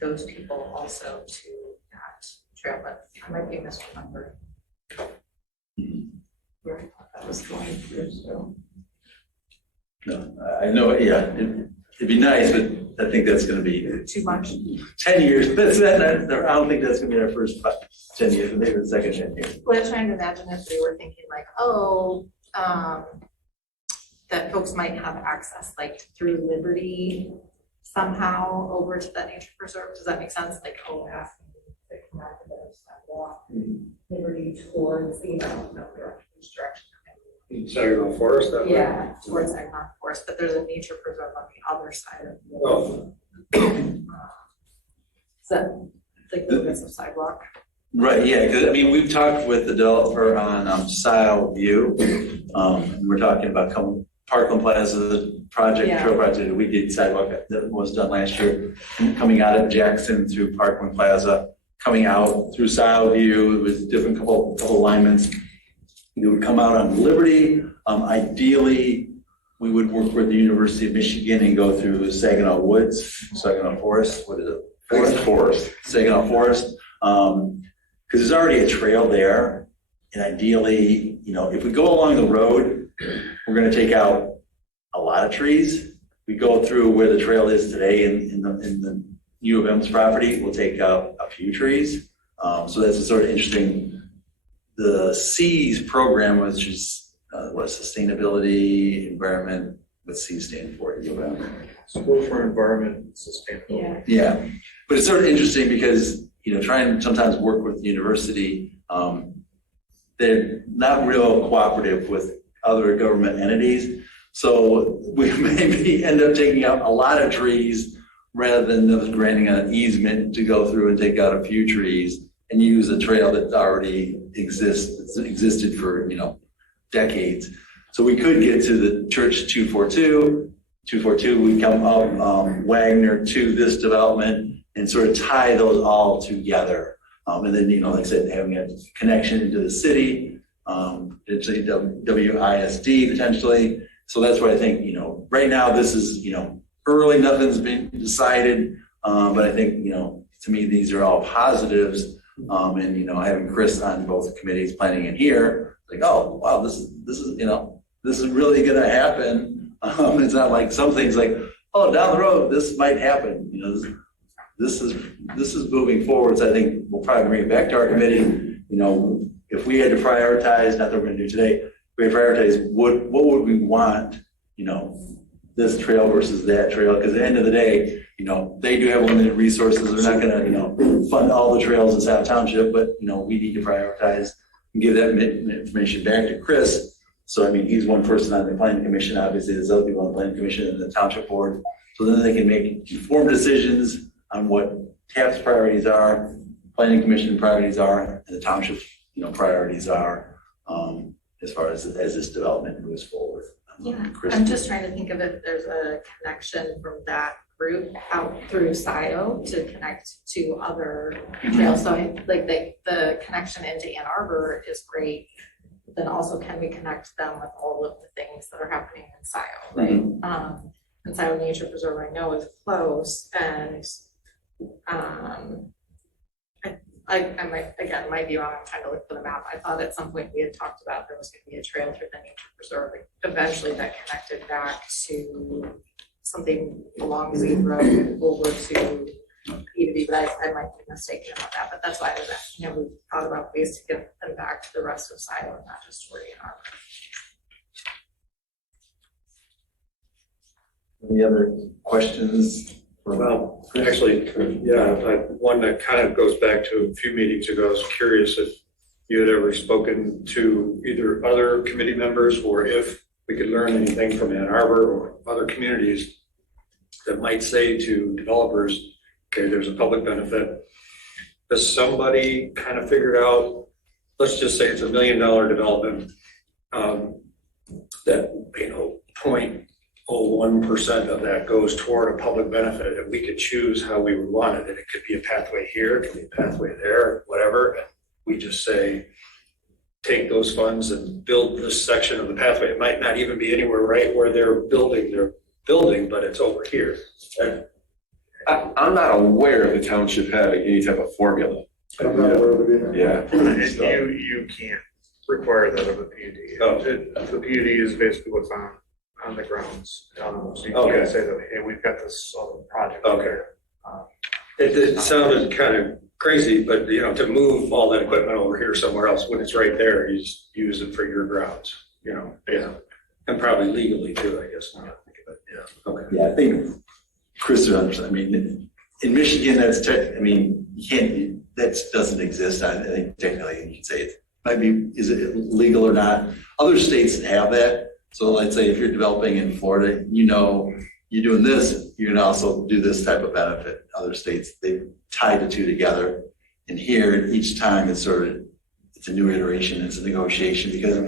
those people also to that trail, but I might be misremembered. Where I thought that was going through, so. No, I know, it'd be nice, but I think that's gonna be Too much. 10 years. I don't think that's gonna be our first 10 years, but maybe the second 10 years. What I'm trying to imagine if we were thinking that folks might have access through Liberty somehow over to that nature preserve. Does that make sense? Asking to connect the sidewalk, Liberty towards direction. Saginaw Forest, that way? Yeah, towards Saginaw Forest, but there's a nature preserve on the other side of the Oh. Is that the bits of sidewalk? Right, yeah, because we've talked with the developer on Scio View. We're talking about Parkland Plaza, the project, Yeah. trail project that we did sidewalk that was done last year, coming out of Jackson through Parkland Plaza, coming out through Scio View with different couple alignments. It would come out on Liberty. Ideally, we would work with the University of Michigan and go through Saginaw Woods, Saginaw Forest. What is it? Forest. Saginaw Forest. Because there's already a trail there. And ideally, if we go along the road, we're going to take out a lot of trees. We go through where the trail is today in the U of M's property, we'll take out a few trees. So that's a sort of interesting. The C's program, which is sustainability, environment, what C stand for at U of M? School for Environment Sustainability. Yeah, but it's sort of interesting because, trying to sometimes work with the university, they're not real cooperative with other government entities. So we maybe end up taking out a lot of trees rather than just granting an easement to go through and take out a few trees and use a trail that already existed for, decades. So we could get to the Church 242, we come up Wagner to this development and sort of tie those all together. And then, like I said, having a connection into the city, potentially WISD potentially. So that's what I think, right now this is, early, nothing's been decided. But I think, to me, these are all positives. And, having Chris on both committees, planning and here, oh, wow, this is really going to happen. It's not like some things oh, down the road, this might happen. This is moving forward. So I think we'll probably bring it back to our committee. If we had to prioritize, not that we're going to do today, we prioritize what would we want, this trail versus that trail. Because at the end of the day, they do have limited resources. They're not going to, fund all the trails in South Township, but, we need to prioritize and give that information back to Chris. So, he's one person on the planning commission. Obviously, there's other people on the planning commission and the township board. So then they can make informed decisions on what TAP's priorities are. planning commission priorities are and the township, priorities are, as far as this development moves forward. Yeah, Chris? I'm just trying to think of if there's a connection from that group out through Scio to connect to other trails. So like the connection into Ann Arbor is great. But then also can we connect them with all of the things that are happening in Scio, right? And Scio Nature Preserve I know is close, and I might be wrong. I'm trying to look for the map. I thought at some point we had talked about there was going to be a trail through the nature preserve. Eventually that connected back to something along Lee Road over to Eden, but I might be mistaken about that. But that's why I was asking, we thought about ways to get them back to the rest of Scio and not just where you are. Any other questions? Well, actually, yeah, one that kind of goes back to a few meetings ago. I was curious if you had ever spoken to either other committee members or if we could learn anything from Ann Arbor or other communities that might say to developers, okay, there's a public benefit. Has somebody kind of figured out, let's just say it's $1 million development, that, 0.01% of that goes toward a public benefit, and we could choose how we would want it. And it could be a pathway here, it could be a pathway there, whatever. And we just say, take those funds and build this section of the pathway. It might not even be anywhere right where they're building, but it's over here. I'm not aware of the township having any type of formula. I'm not aware of it either. Yeah. You can't require that of a PUD. Oh. The PUD is basically what's on the grounds. So you Okay. can't say that, hey, we've got this other project. Okay. here. It sounded kind of crazy, but to move all that equipment over here somewhere else when it's right there, you just use it for your grounds, yeah. And probably legally too, I guess. Now that I think of it. Yeah. Okay. Yeah, I think Chris would understand. I mean, in Michigan, you can't, that doesn't exist. I think technically you can say it might be, is it legal or not? Other states have that. So let's say if you're developing in Florida, you're doing this, you can also do this type of benefit. Other states, they tie the two together. And here, each time it's a new iteration, it's a negotiation because,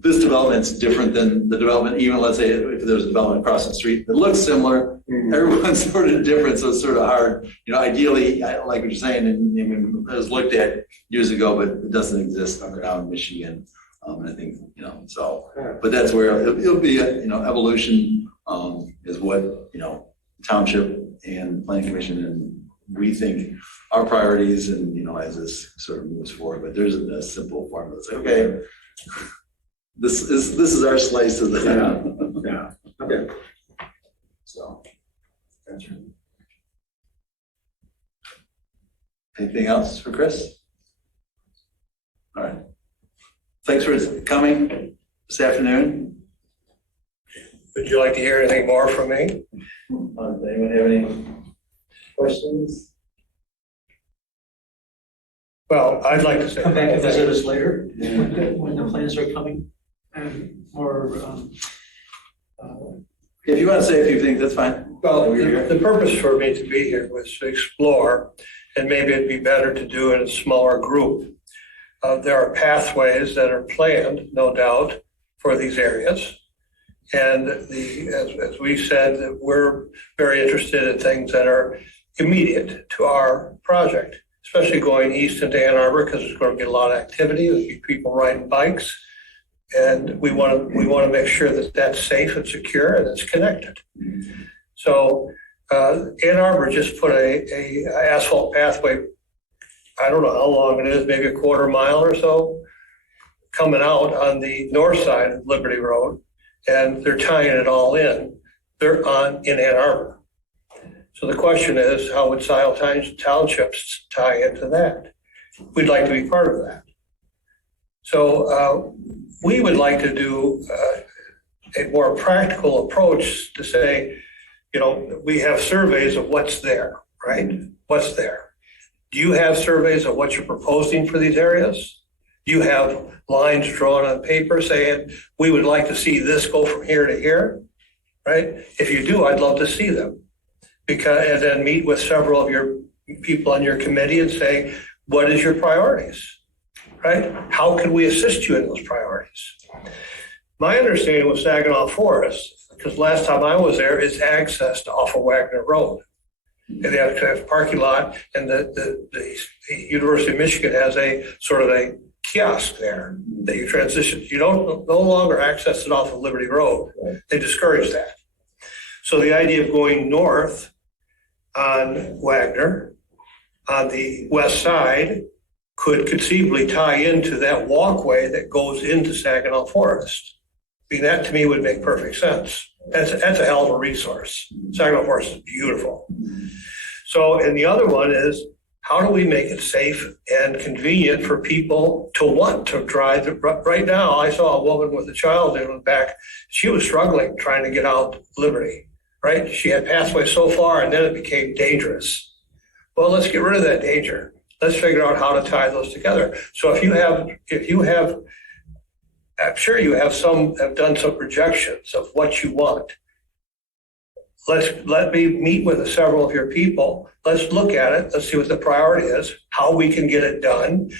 this development's different than the development, even let's say if there's a development across the street that looks similar, everyone's sort of different, so it's sort of hard. Ideally, I like what you're saying, and it was looked at years ago, but it doesn't exist now in Michigan. And I think, but that's where it'll be, evolution is what, township and planning commission and we think our priorities and, as this sort of moves forward, but there's a simple formula. It's like, okay, this is our slice of the. Yeah. Okay. So. Anything else for Chris? All right. Thanks for coming this afternoon. Would you like to hear anything more from me? Does anyone have any questions? Well, I'd like to say. Come back and visit us later when the plans are coming and more. If you want to say a few things, that's fine. Well, the purpose for me to be here was to explore, and maybe it'd be better to do it in a smaller group. There are pathways that are planned, no doubt, for these areas. And as we said, that we're very interested in things that are immediate to our project, especially going east into Ann Arbor, because there's going to be a lot of activity. There'll be people riding bikes. And we want to make sure that that's safe and secure and it's connected. So Ann Arbor just put a asphalt pathway, I don't know how long it is, maybe a quarter mile or so, coming out on the north side of Liberty Road, and they're tying it all in. They're in Ann Arbor. So the question is, how would Scio Townships tie into that? We'd like to be part of that. So we would like to do a more practical approach to say, we have surveys of what's there, right? What's there? Do you have surveys of what you're proposing for these areas? Do you have lines drawn on paper saying, we would like to see this go from here to here, right? If you do, I'd love to see them. And then meet with several of your people on your committee and say, what is your priorities, right? How can we assist you in those priorities? My understanding with Saginaw Forest, because last time I was there, is accessed off of Wagner Road. And they have a parking lot, and the University of Michigan has a sort of a kiosk there that you transition. You don't no longer access it off of Liberty Road. They discourage that. So the idea of going north on Wagner on the west side could conceivably tie into that walkway that goes into Saginaw Forest. I mean, that to me would make perfect sense. That's a hell of a resource. Saginaw Forest is beautiful. So, and the other one is, how do we make it safe and convenient for people to want to drive? Right now, I saw a woman with a child in the back. She was struggling trying to get out Liberty, right? She had pathways so far, and then it became dangerous. Well, let's get rid of that danger. Let's figure out how to tie those together. So if you have, I'm sure you have done some projections of what you want. Let me meet with several of your people. Let's look at it. Let's see what the priority is, how we can get it done.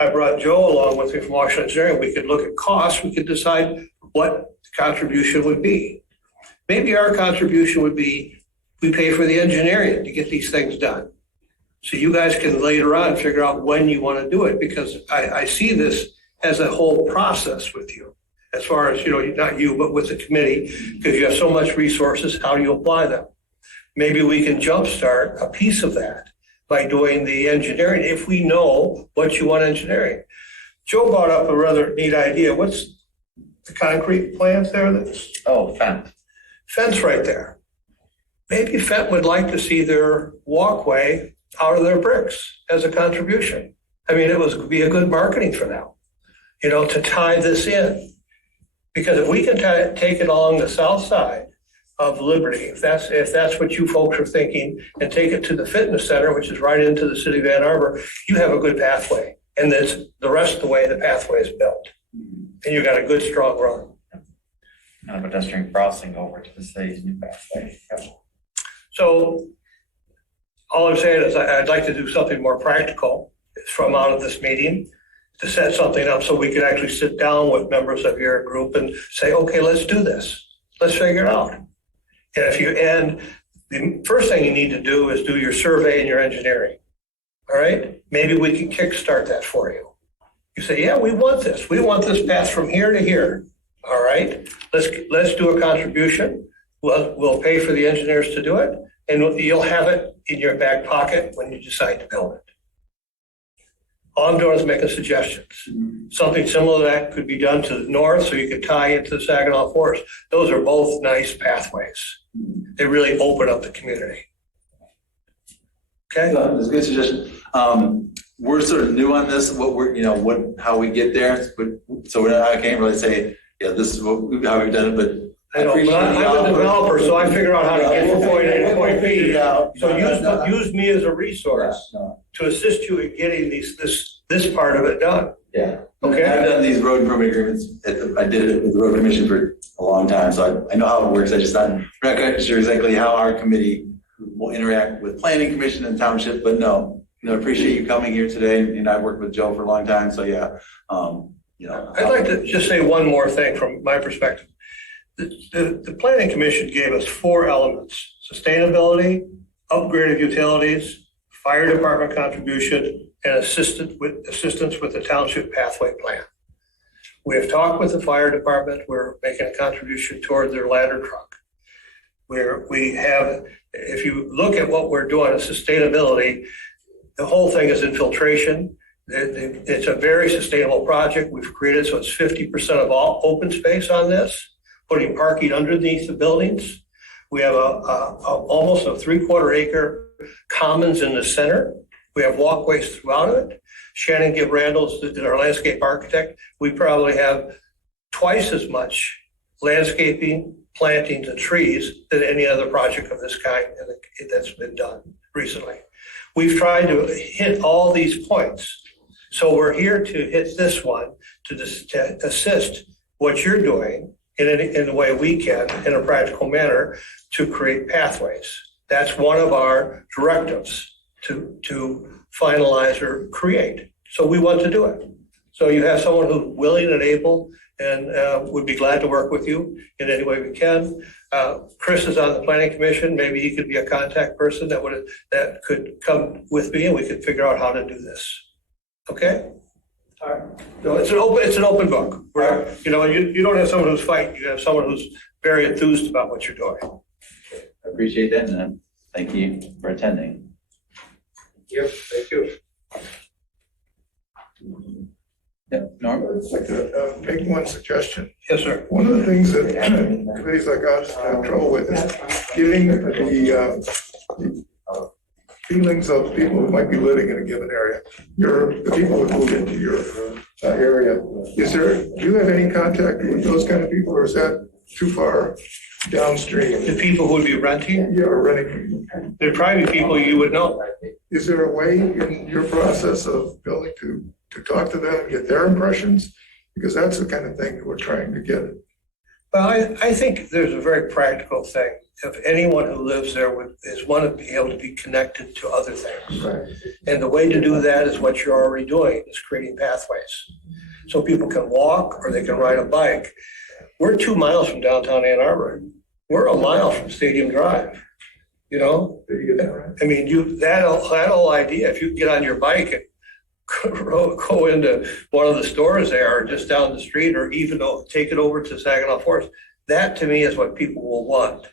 I brought Joe along with me from Washington Engineering. We could look at costs. We could decide what the contribution would be. Maybe our contribution would be, we pay for the engineering to get these things done. So you guys can later on figure out when you want to do it, because I see this as a whole process with you, as far as, not you, but with the committee, because you have so much resources. How do you apply them? Maybe we can jumpstart a piece of that by doing the engineering, if we know what you want engineering. Joe brought up a rather neat idea. What's the concrete plant there? Fence right there. Maybe Fenton would like to see their walkway out of their bricks as a contribution. I mean, it would be a good marketing for them, to tie this in. Because if we can take it along the south side of Liberty, if that's what you folks are thinking, and take it to the fitness center, which is right into the city of Ann Arbor, you have a good pathway. And that's the rest of the way the pathway is built. And you got a good, strong run. And a pedestrian crossing over to the city's new pathway. So all I'm saying is I'd like to do something more practical from out of this meeting, to set something up so we could actually sit down with members of your group and say, okay, let's do this. Let's figure it out. And the first thing you need to do is do your survey and your engineering. All right? Maybe we can kickstart that for you. You say, yeah, we want this. We want this path from here to here. All right? Let's do a contribution. We'll pay for the engineers to do it, and you'll have it in your back pocket when you decide to build it. All I'm doing is making suggestions. Something similar to that could be done to the north, so you could tie into the Saginaw Forest. Those are both nice pathways. They really open up the community. Okay? That's a good suggestion. We're sort of new on this, how we get there. So I can't really say, yeah, this is how we've done it, but I know, but I'm a developer, so I figure out how to get from point A to point B. So use me as a resource to assist you in getting this part of it done. Yeah. Okay. I've done these road improvement agreements. I did it with the road commission for a long time, so I know how it works. I'm not quite sure exactly how our committee will interact with planning commission and township, but appreciate you coming here today. And I've worked with Joe for a long time, so yeah. I'd like to just say one more thing from my perspective. The planning commission gave us 4 elements: sustainability, upgraded utilities, fire department contribution, and assistance with the township pathway plan. We have talked with the fire department. We're making a contribution toward their ladder truck. If you look at what we're doing in sustainability, the whole thing is infiltration. It's a very sustainable project. We've created so it's 50% of all open space on this, putting parking underneath the buildings. We have almost a 3/4 acre commons in the center. We have walkways throughout it. Shannon Gibb Randall's our landscape architect. We probably have twice as much landscaping, plantings, and trees than any other project of this kind that's been done recently. We've tried to hit all these points. So we're here to hit this one to assist what you're doing in the way we can, in a practical manner, to create pathways. That's one of our directives. to finalize or create. So we want to do it. So you have someone who's willing and able and would be glad to work with you in any way we can. Chris is on the planning commission. Maybe he could be a contact person that could come with me and we could figure out how to do this. Okay? All right. So it's an open book. You don't have someone who's fighting. You have someone who's very enthused about what you're doing. I appreciate that, and thank you for attending. Yep, thank you. Yep, Norm? I'd like to make one suggestion. Yes, sir. One of the things that committees like us have trouble with is giving the feelings of people who might be living in a given area. The people who move into your area. Do you have any contact with those kind of people, or is that too far downstream? The people who would be renting, Yeah, or renting. they're probably people you would know. Is there a way in your process of building to talk to them and get their impressions? Because that's the kind of thing that we're trying to get. Well, I think there's a very practical thing. If anyone who lives there is want to be able to be connected to other things. Right. And the way to do that is what you're already doing, is creating pathways. So people can walk or they can ride a bike. We're 2 miles from downtown Ann Arbor. We're a mile from Stadium Drive. You know? Did you get that right? I mean, that whole idea, if you get on your bike and go into one of the stores there or just down the street, or even take it over to Saginaw Forest, that to me is what people will want.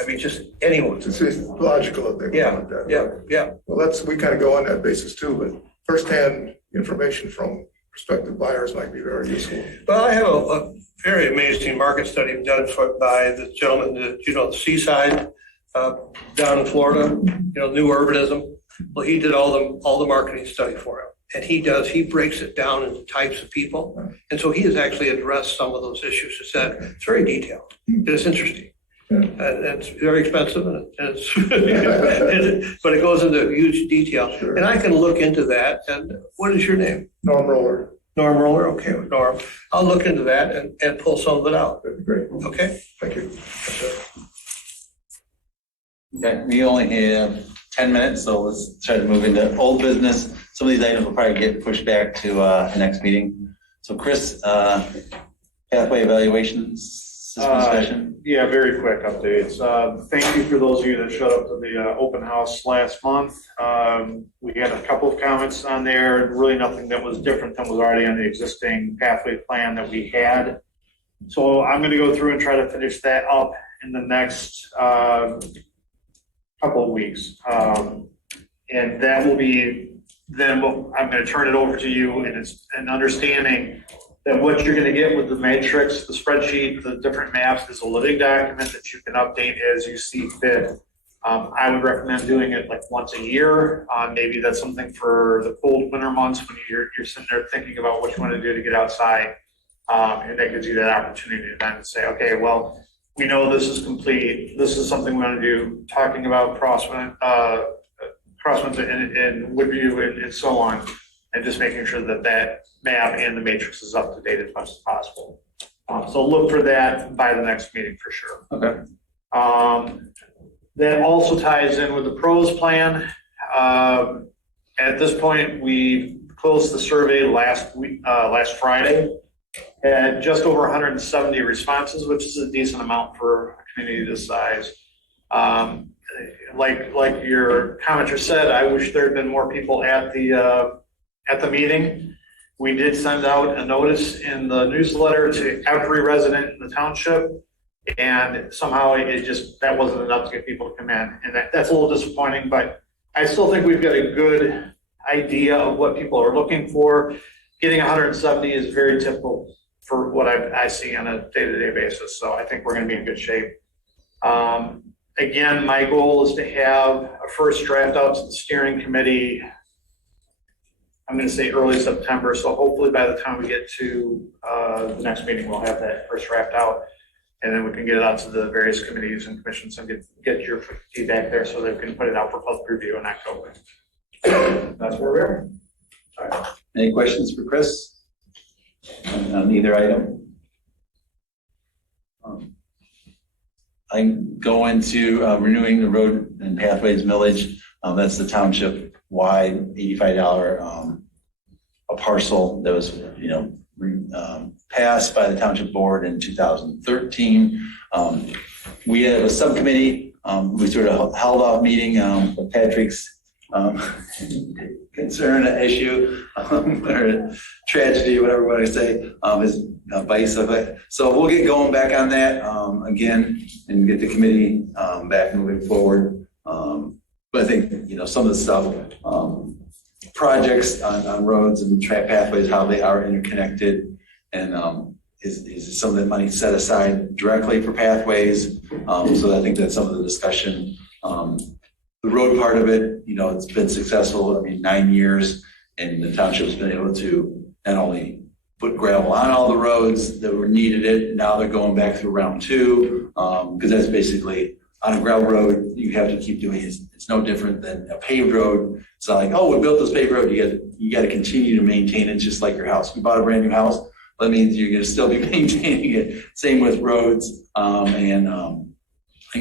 I mean, just anyone. It's logical that they want that. Yeah. Well, we kind of go on that basis too, but firsthand information from prospective buyers might be very useful. Well, I have a very amazing market study done by the gentleman, the Seaside down in Florida, New Urbanism. Well, he did all the marketing study for him. And he breaks it down into types of people. And so he has actually addressed some of those issues. It's very detailed. It's interesting. And it's very expensive, and but it goes into huge detail. Sure. And I can look into that. And what is your name? Norm Roller. Norm Roller. Okay, Norm. I'll look into that and pull some of it out. That'd be great. Okay. Thank you. Okay, we only have 10 minutes, so let's try to move into old business. Some of these items will probably get pushed back to the next meeting. So Chris, pathway evaluations discussion. Yeah, very quick updates. Thank you for those of you that showed up to the open house last month. We had a couple of comments on there, really nothing that was different than was already on the existing pathway plan that we had. So I'm going to go through and try to finish that up in the next couple of weeks. And that will be, then I'm going to turn it over to you, and it's an understanding that what you're going to get with the matrix, the spreadsheet, the different maps is a living document that you can update as you see fit. I would recommend doing it like once a year. Maybe that's something for the cold winter months when you're sitting there thinking about what you want to do to get outside. And that gives you that opportunity to then say, okay, well, we know this is complete. This is something we want to do. Talking about crosswinds and Woodview and so on, and just making sure that that map and the matrix is up to date as much as possible. So look for that by the next meeting for sure. Okay. That also ties in with the pros plan. At this point, we closed the survey last Friday. Had just over 170 responses, which is a decent amount for a community this size. Like your commenter said, I wish there had been more people at the meeting. We did send out a notice in the newsletter to every resident in the township, and somehow that wasn't enough to get people to come in, and that's a little disappointing. But I still think we've got a good idea of what people are looking for. Getting 170 is very typical for what I see on a day-to-day basis, so I think we're going to be in good shape. Again, my goal is to have a first draft out to the steering committee, I'm going to say early September, so hopefully by the time we get to the next meeting, we'll have that first draft out, and then we can get it out to the various committees and commissions and get your feedback there so they can put it out for public review in October. That's where we are. All right. Any questions for Chris on either item? I go into renewing the road and pathways millage. That's the township-wide $85 a parcel that was, passed by the township board in 2013. We had a subcommittee. We sort of held off meeting with Patrick's concern, issue, or tragedy, whatever you want to say, his vice of it. So we'll get going back on that again and get the committee back moving forward. But I think, some of the stuff, projects on roads and track pathways, how they are interconnected, and is some of that money set aside directly for pathways. So I think that's some of the discussion. The road part of it, it's been successful. 9 years, and the township's been able to not only put gravel on all the roads that were needed it, now they're going back through round 2, because that's basically on a gravel road, you have to keep doing it. It's no different than a paved road. It's not like, oh, we built this paved road. You got to continue to maintain it, just like your house. We bought a brand new house. That means you're going to still be maintaining it. Same with roads and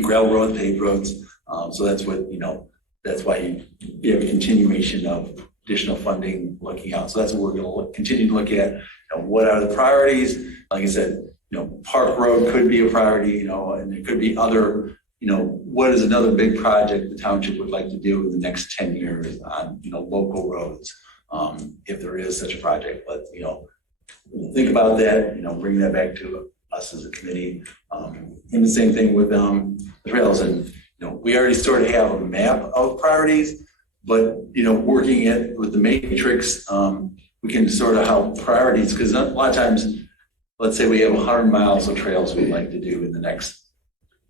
gravel roads, paved roads. So that's what, that's why you have a continuation of additional funding looking out. So that's what we're going to continue to look at. What are the priorities? Like I said, Park Road could be a priority, and there could be other, what is another big project the township would like to do in the next 10 years on, local roads, if there is such a project. But, think about that, bring that back to us as a committee. And the same thing with the trails. And, we already sort of have a map of priorities, but, working it with the matrix, we can sort of help priorities, because a lot of times, let's say we have 100 miles of trails we'd like to do in the next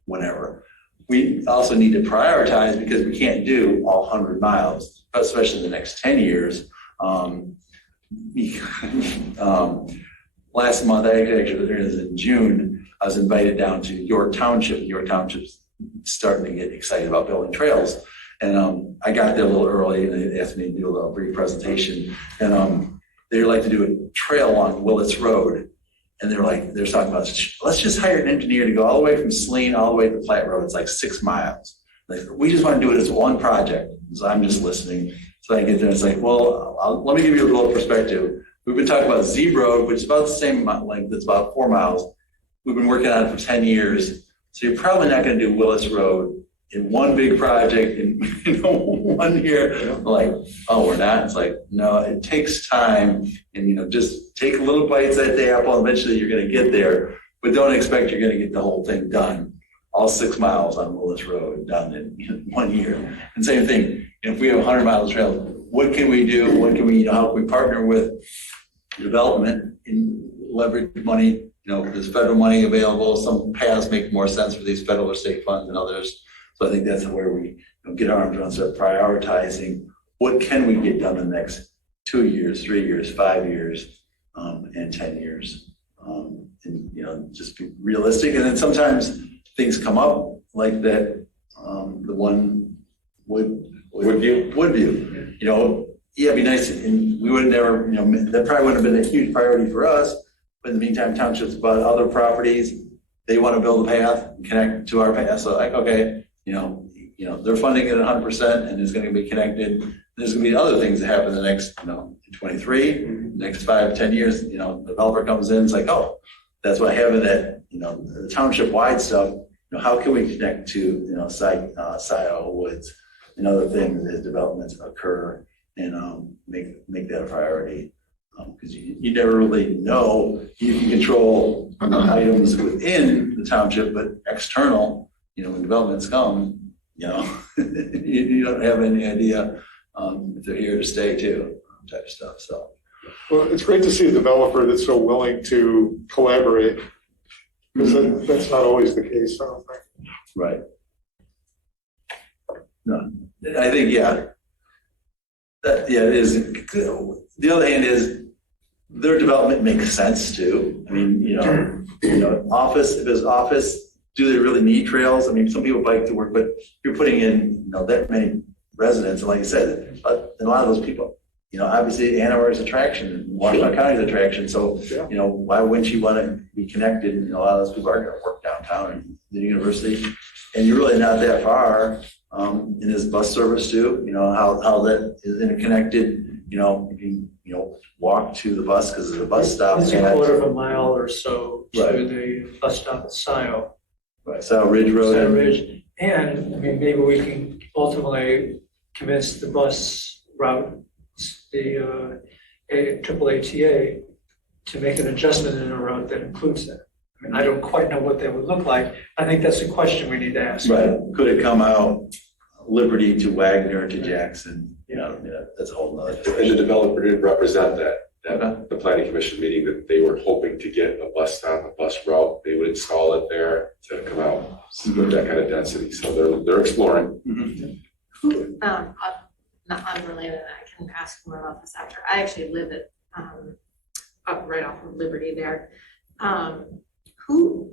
whenever. We also need to prioritize, because we can't do all 100 miles, especially in the next 10 years. Last month, in June, I was invited down to York Township. York Township's starting to get excited about building trails. And I got there a little early, and they asked me to do a little brief presentation. And they'd like to do a trail along Willits Road. And they're talking about, let's just hire an engineer to go all the way from Saline all the way to Platte Road. It's like 6 miles. We just want to do it as one project. So I'm just listening. So I get there and it's like, well, let me give you a little perspective. We've been talking about Zeb Road, which is about the same length. It's about 4 miles. We've been working on it for 10 years. So you're probably not going to do Willits Road in one big project in 1 year. Like, oh, we're not. It's like, no, it takes time, and just take little bites at the apple. Eventually, you're going to get there, but don't expect you're going to get the whole thing done, all 6 miles on Willits Road done in 1 year. And same thing, if we have 100 miles of trail, what can we do? What can we, how can we partner with development and leverage money? There's federal money available. Some paths make more sense for these federal or state funds than others. So I think that's where we get our arms around, start prioritizing what can we get done in the next 2 years, 3 years, 5 years, and 10 years. And just be realistic. And then sometimes things come up like that. The one Woodview. It'd be nice, and we would never, that probably wouldn't have been a huge priority for us. But in the meantime, townships bought other properties. They want to build a path and connect to our path. So okay, they're funding it 100%, and it's going to be connected. There's going to be other things that happen in the next, 23, next 5, 10 years. The developer comes in, it's like, oh, that's what having that, the township-wide stuff. How can we connect to, Scio, Woods, and other things as developments occur, and make that a priority. Because you never really know. You can control items within the township, but external, when developments come, you don't have any idea if they're here to stay too, type of stuff. So, well, it's great to see a developer that's so willing to collaborate, because that's not always the case, I don't think. Right. No, I think, it is. The other hand is, their development makes sense too. I mean, office, if it's office, do they really need trails? I mean, some people bike to work, but you're putting in, that many residents. And like I said, and a lot of those people, obviously Ann Arbor's attraction, Washington County's attraction. So, why wouldn't you want to be connected? And a lot of those people are going to work downtown and the university, and you're really not that far in his bus service too, how that is interconnected, you can, walk to the bus because there's a bus stop. It's a quarter of a mile or so to Right. the bus stop at Scio. Right, South Ridge Road. Center Ridge. And I mean, maybe we can ultimately convince the bus route, the triple ATA, to make an adjustment in a route that includes that. I mean, I don't quite know what that would look like. I think that's a question we need to ask. Right, could it come out Liberty to Wagner to Jackson? That's a whole nother. And the developer did represent that at the planning commission meeting, that they were hoping to get a bus stop, a bus route. They would install it there to come out with that kind of density. So they're exploring. Who, not unrelated, I can ask more about this after. I actually live at, up right off of Liberty there. Who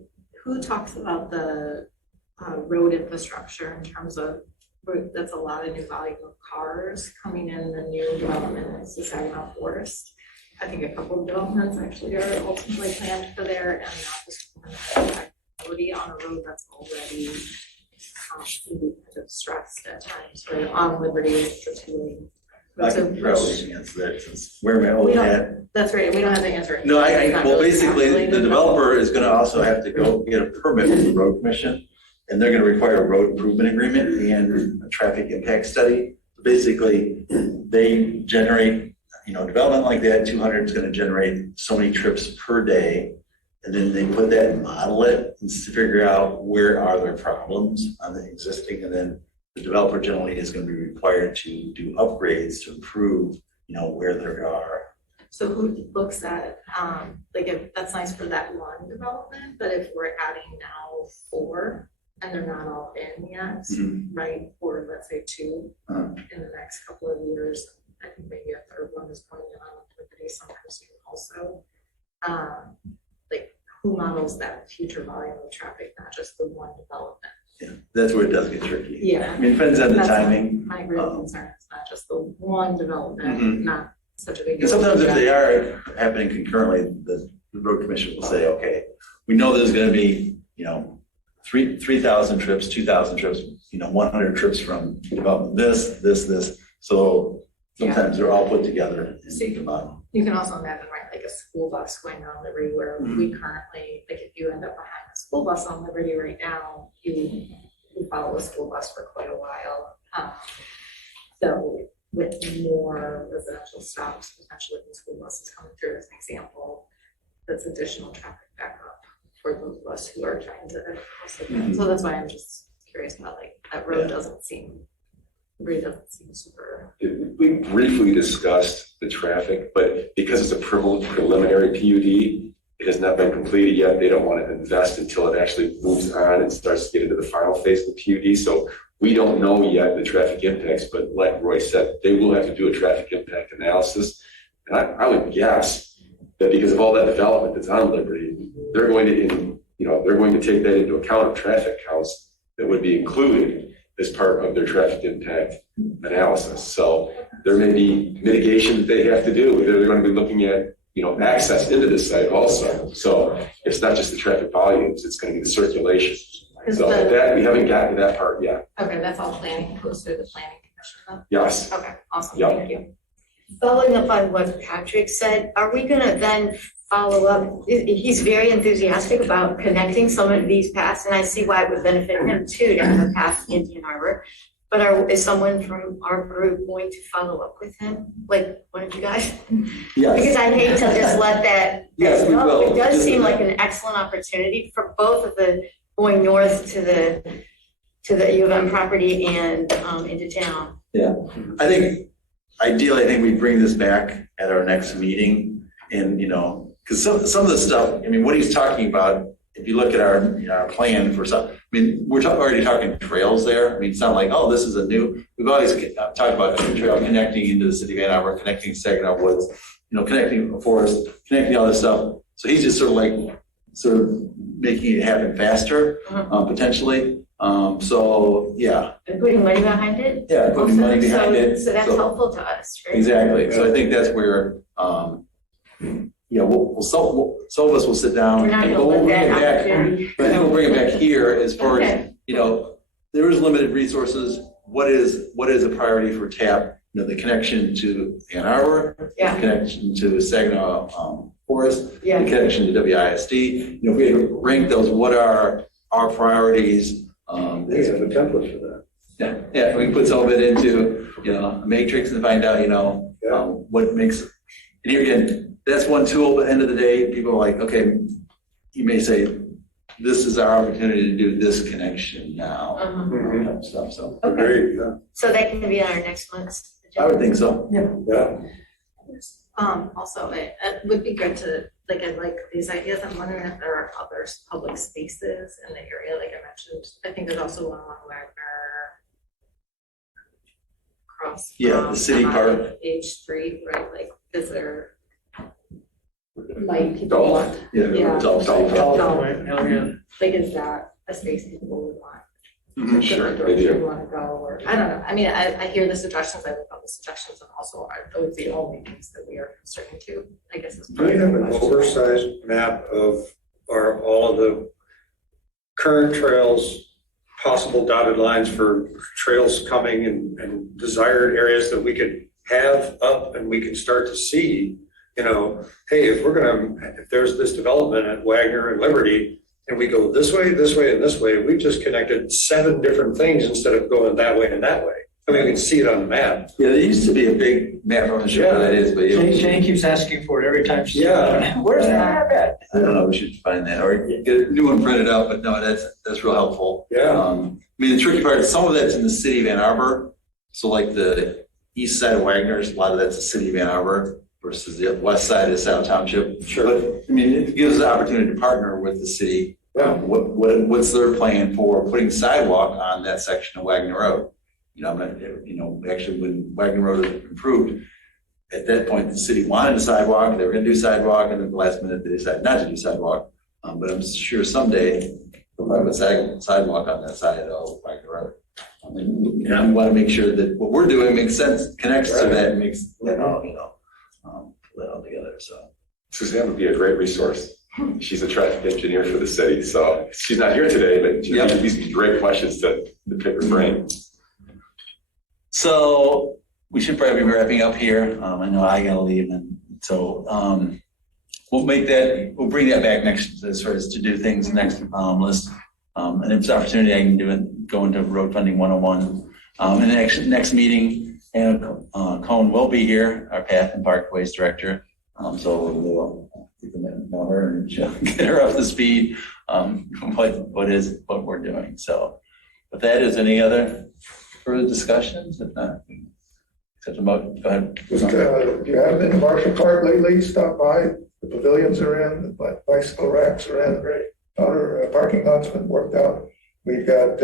talks about the road infrastructure in terms of, that's a lot of new volume of cars coming in the new development in Saginaw Forest. I think a couple of developments actually are ultimately planned for there, and not just already on a road that's already kind of stressed at times, right, on Liberty particularly. I can probably answer that since we're my old hat. That's right, we don't have to answer it. No, It's not well, really basically, calculated. the developer is gonna also have to go get a permit from the road commission, and they're gonna require a road improvement agreement and a traffic impact study. Basically, they generate, development like that, 200 is gonna generate so many trips per day. And then they put that and model it and figure out where are their problems on the existing, and then the developer generally is gonna be required to do upgrades to improve, where there are. So who looks at, if that's nice for that one development, but if we're adding now 4 and they're not all in yet, right? Or let's say 2 in the next couple of years, I think maybe a third one is going on Liberty sometime soon also. Who models that future volume of traffic, not just the one development? Yeah, that's where it does get tricky. Yeah. I mean, it depends on the That's timing. My real concern is not just the one development, not such a big. And sometimes if they are happening concurrently, the road commission will say, okay, we know there's gonna be, 3,000 trips, 2,000 trips, 100 trips from development, this. So sometimes they're all put together. So you can also imagine, right, like a school bus going down Liberty where we currently, if you end up behind a school bus on Liberty right now, you follow a school bus for quite a while. So with more residential stops, potentially when school buses coming through as an example, that's additional traffic backup for those of us who are trying to cross it. So that's why I'm just curious about that road doesn't seem super. We briefly discussed the traffic, but because it's a preliminary PUD, it has not been completed yet. They don't want to invest until it actually moves on and starts to get into the final phase of the PUD. So we don't know yet the traffic impacts, but like Roy said, they will have to do a traffic impact analysis. And I would guess that because of all that development that's on Liberty, they're going to take that into account of traffic counts that would be included as part of their traffic impact analysis. So there may be mitigation that they have to do. They're going to be looking at, access into this site also. So it's not just the traffic volumes, it's going to be the circulation. So that we haven't gotten to that part yet. Okay, that's all planning, goes through the planning commission. Yes. Okay, awesome, Yep. thank you. Following up on what Patrick said, are we gonna then follow up? He's very enthusiastic about connecting some of these paths, and I see why it would benefit him too to have a path to Indian Harbor. But is someone from our group going to follow up with him? Like one of you guys? Yes. Because I hate to just let that Yes, we go. will. It does seem like an excellent opportunity for both of the going north to the U of M property and into town. Yeah, ideally, I think we bring this back at our next meeting, and because some of the stuff, what he's talking about, if you look at our plan for some, we're already talking trails there. It's not like, oh, this is we've always talked about a trail connecting into the city of Ann Arbor, connecting Saginaw Woods, connecting a forest, connecting all this stuff. So he's just sort of making it happen faster, potentially. So yeah. And putting money behind it? Yeah, putting money behind it. So that's helpful to us, right? Exactly. So I think that's where, some of us will sit down. We're not but gonna we'll let bring that it back. opportunity. But I think we'll bring it back here as far as, Okay. there is limited resources. what is a priority for TAP? You know, the connection to Ann Arbor, Yeah. the connection to Saginaw Forest, Yeah. the connection to WISD. You know, if we rank those, what are our priorities? They have a template for that. Yeah, we can put some of it into, you know, a matrix and find out, you know, what makes, and here again, that's one tool, but at the end of the day, people are like, okay, you may say, this is our opportunity to do this connection now, Uh-huh. type stuff, so. Okay, Great, yeah. so that can be on our next month's I would agenda. think so. Yeah. Also, it would be good to, like, I like these ideas. I'm wondering if there are other public spaces in the area, like I mentioned. I think there's also one along Wagner across. Yeah, the city park. H Street, right? Like, is there, like, people want, Yeah. It's all safe. like, is that a space people would want? Sure, Or they do you do. want to go, or, I don't know. I mean, I hear the suggestions, I look at the suggestions, and also are those the only things that we are constrained to, I guess is. Do we have an oversized map of all of the current trails, possible dotted lines for trails coming and desired areas that we could have up and we can start to see, you know, hey, if there's this development at Wagner and Liberty, and we go this way, and this way, we've just connected 7 different things instead of going that way and that way. I mean, we can see it on the map. Yeah, there used to be a big map, I'm not sure what that is, but Jane keeps asking for it every time she's. Yeah. Where's the map at? I don't know, we should find that, or get a new one printed out, but no, that's real helpful. Yeah. I mean, the tricky part is some of that's in the city of Ann Arbor. So like the east side of Wagner's, a lot of that's the city of Ann Arbor versus the west side of South Township. Sure. But, I mean, it gives the opportunity to partner with the city. Yeah. What's their plan for putting sidewalk on that section of Wagner Road? You know, actually when Wagner Road was improved, at that point, the city wanted a sidewalk, they were gonna do sidewalk, and then the last minute they decided not to do sidewalk. But I'm sure someday they'll have a sidewalk on that side of Wagner Road. I mean, we want to make sure that what we're doing makes sense, connects to that, and makes that all, you know, pull that all together, so. Suzanne would be a great resource. She's a traffic engineer for the city, so she's not here today, but these would be great questions to pick her brain. So we should probably be wrapping up here. I know I gotta leave, and so we'll bring that back next, as far as to do things next list. And if it's an opportunity, I can go into road funding 101. And the next meeting, Anna Cohn will be here, our Path and Parkways Director. So we'll know her and she'll get her up to speed what we're doing. So with that, is any other further discussions? If not, accept a motion. Go ahead. Just, if you haven't been to Marshall Park lately, stop by. The pavilions are in, the bicycle racks are in, outer parking lot's been worked out. We've got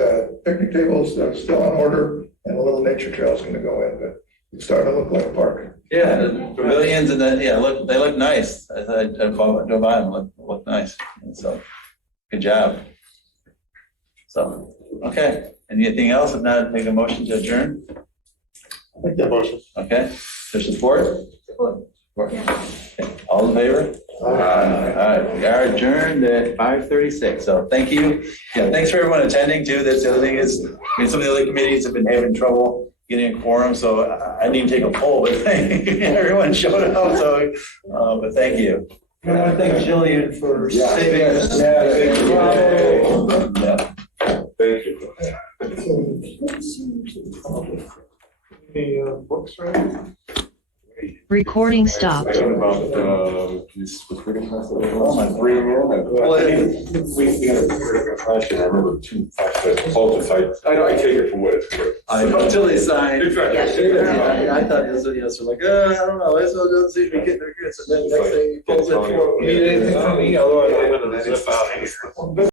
picnic tables that are still on order, and a little nature trail is going to go in, but it's starting to look like a park. Yeah, the pavilions and then, they look nice. I drove by them, look nice. And so, good job. So, okay. Anything else? If not, make a motion to adjourn. Make that motion. Okay. There's support? Support. Okay. All in favor? All right, we are adjourned at 5:36. So thank you. Yeah, thanks for everyone attending too. That's the other thing is, some of the other committees have been having trouble getting a quorum, so I need to take a poll, but everyone showed up. So, but thank you. I want to thank Jillian for saving us. Thank you. The books, right? Recording stopped. About this recruiting process. Oh, my brain. Well, I mean, we had a question. I remember two both sides. I know I take it for what it's worth. I know, until they sign. Exactly. I thought this was like, I don't know. This one doesn't seem to be getting their good. So then next thing he pulls it for. Need anything from me? Otherwise, I'm going to zip out.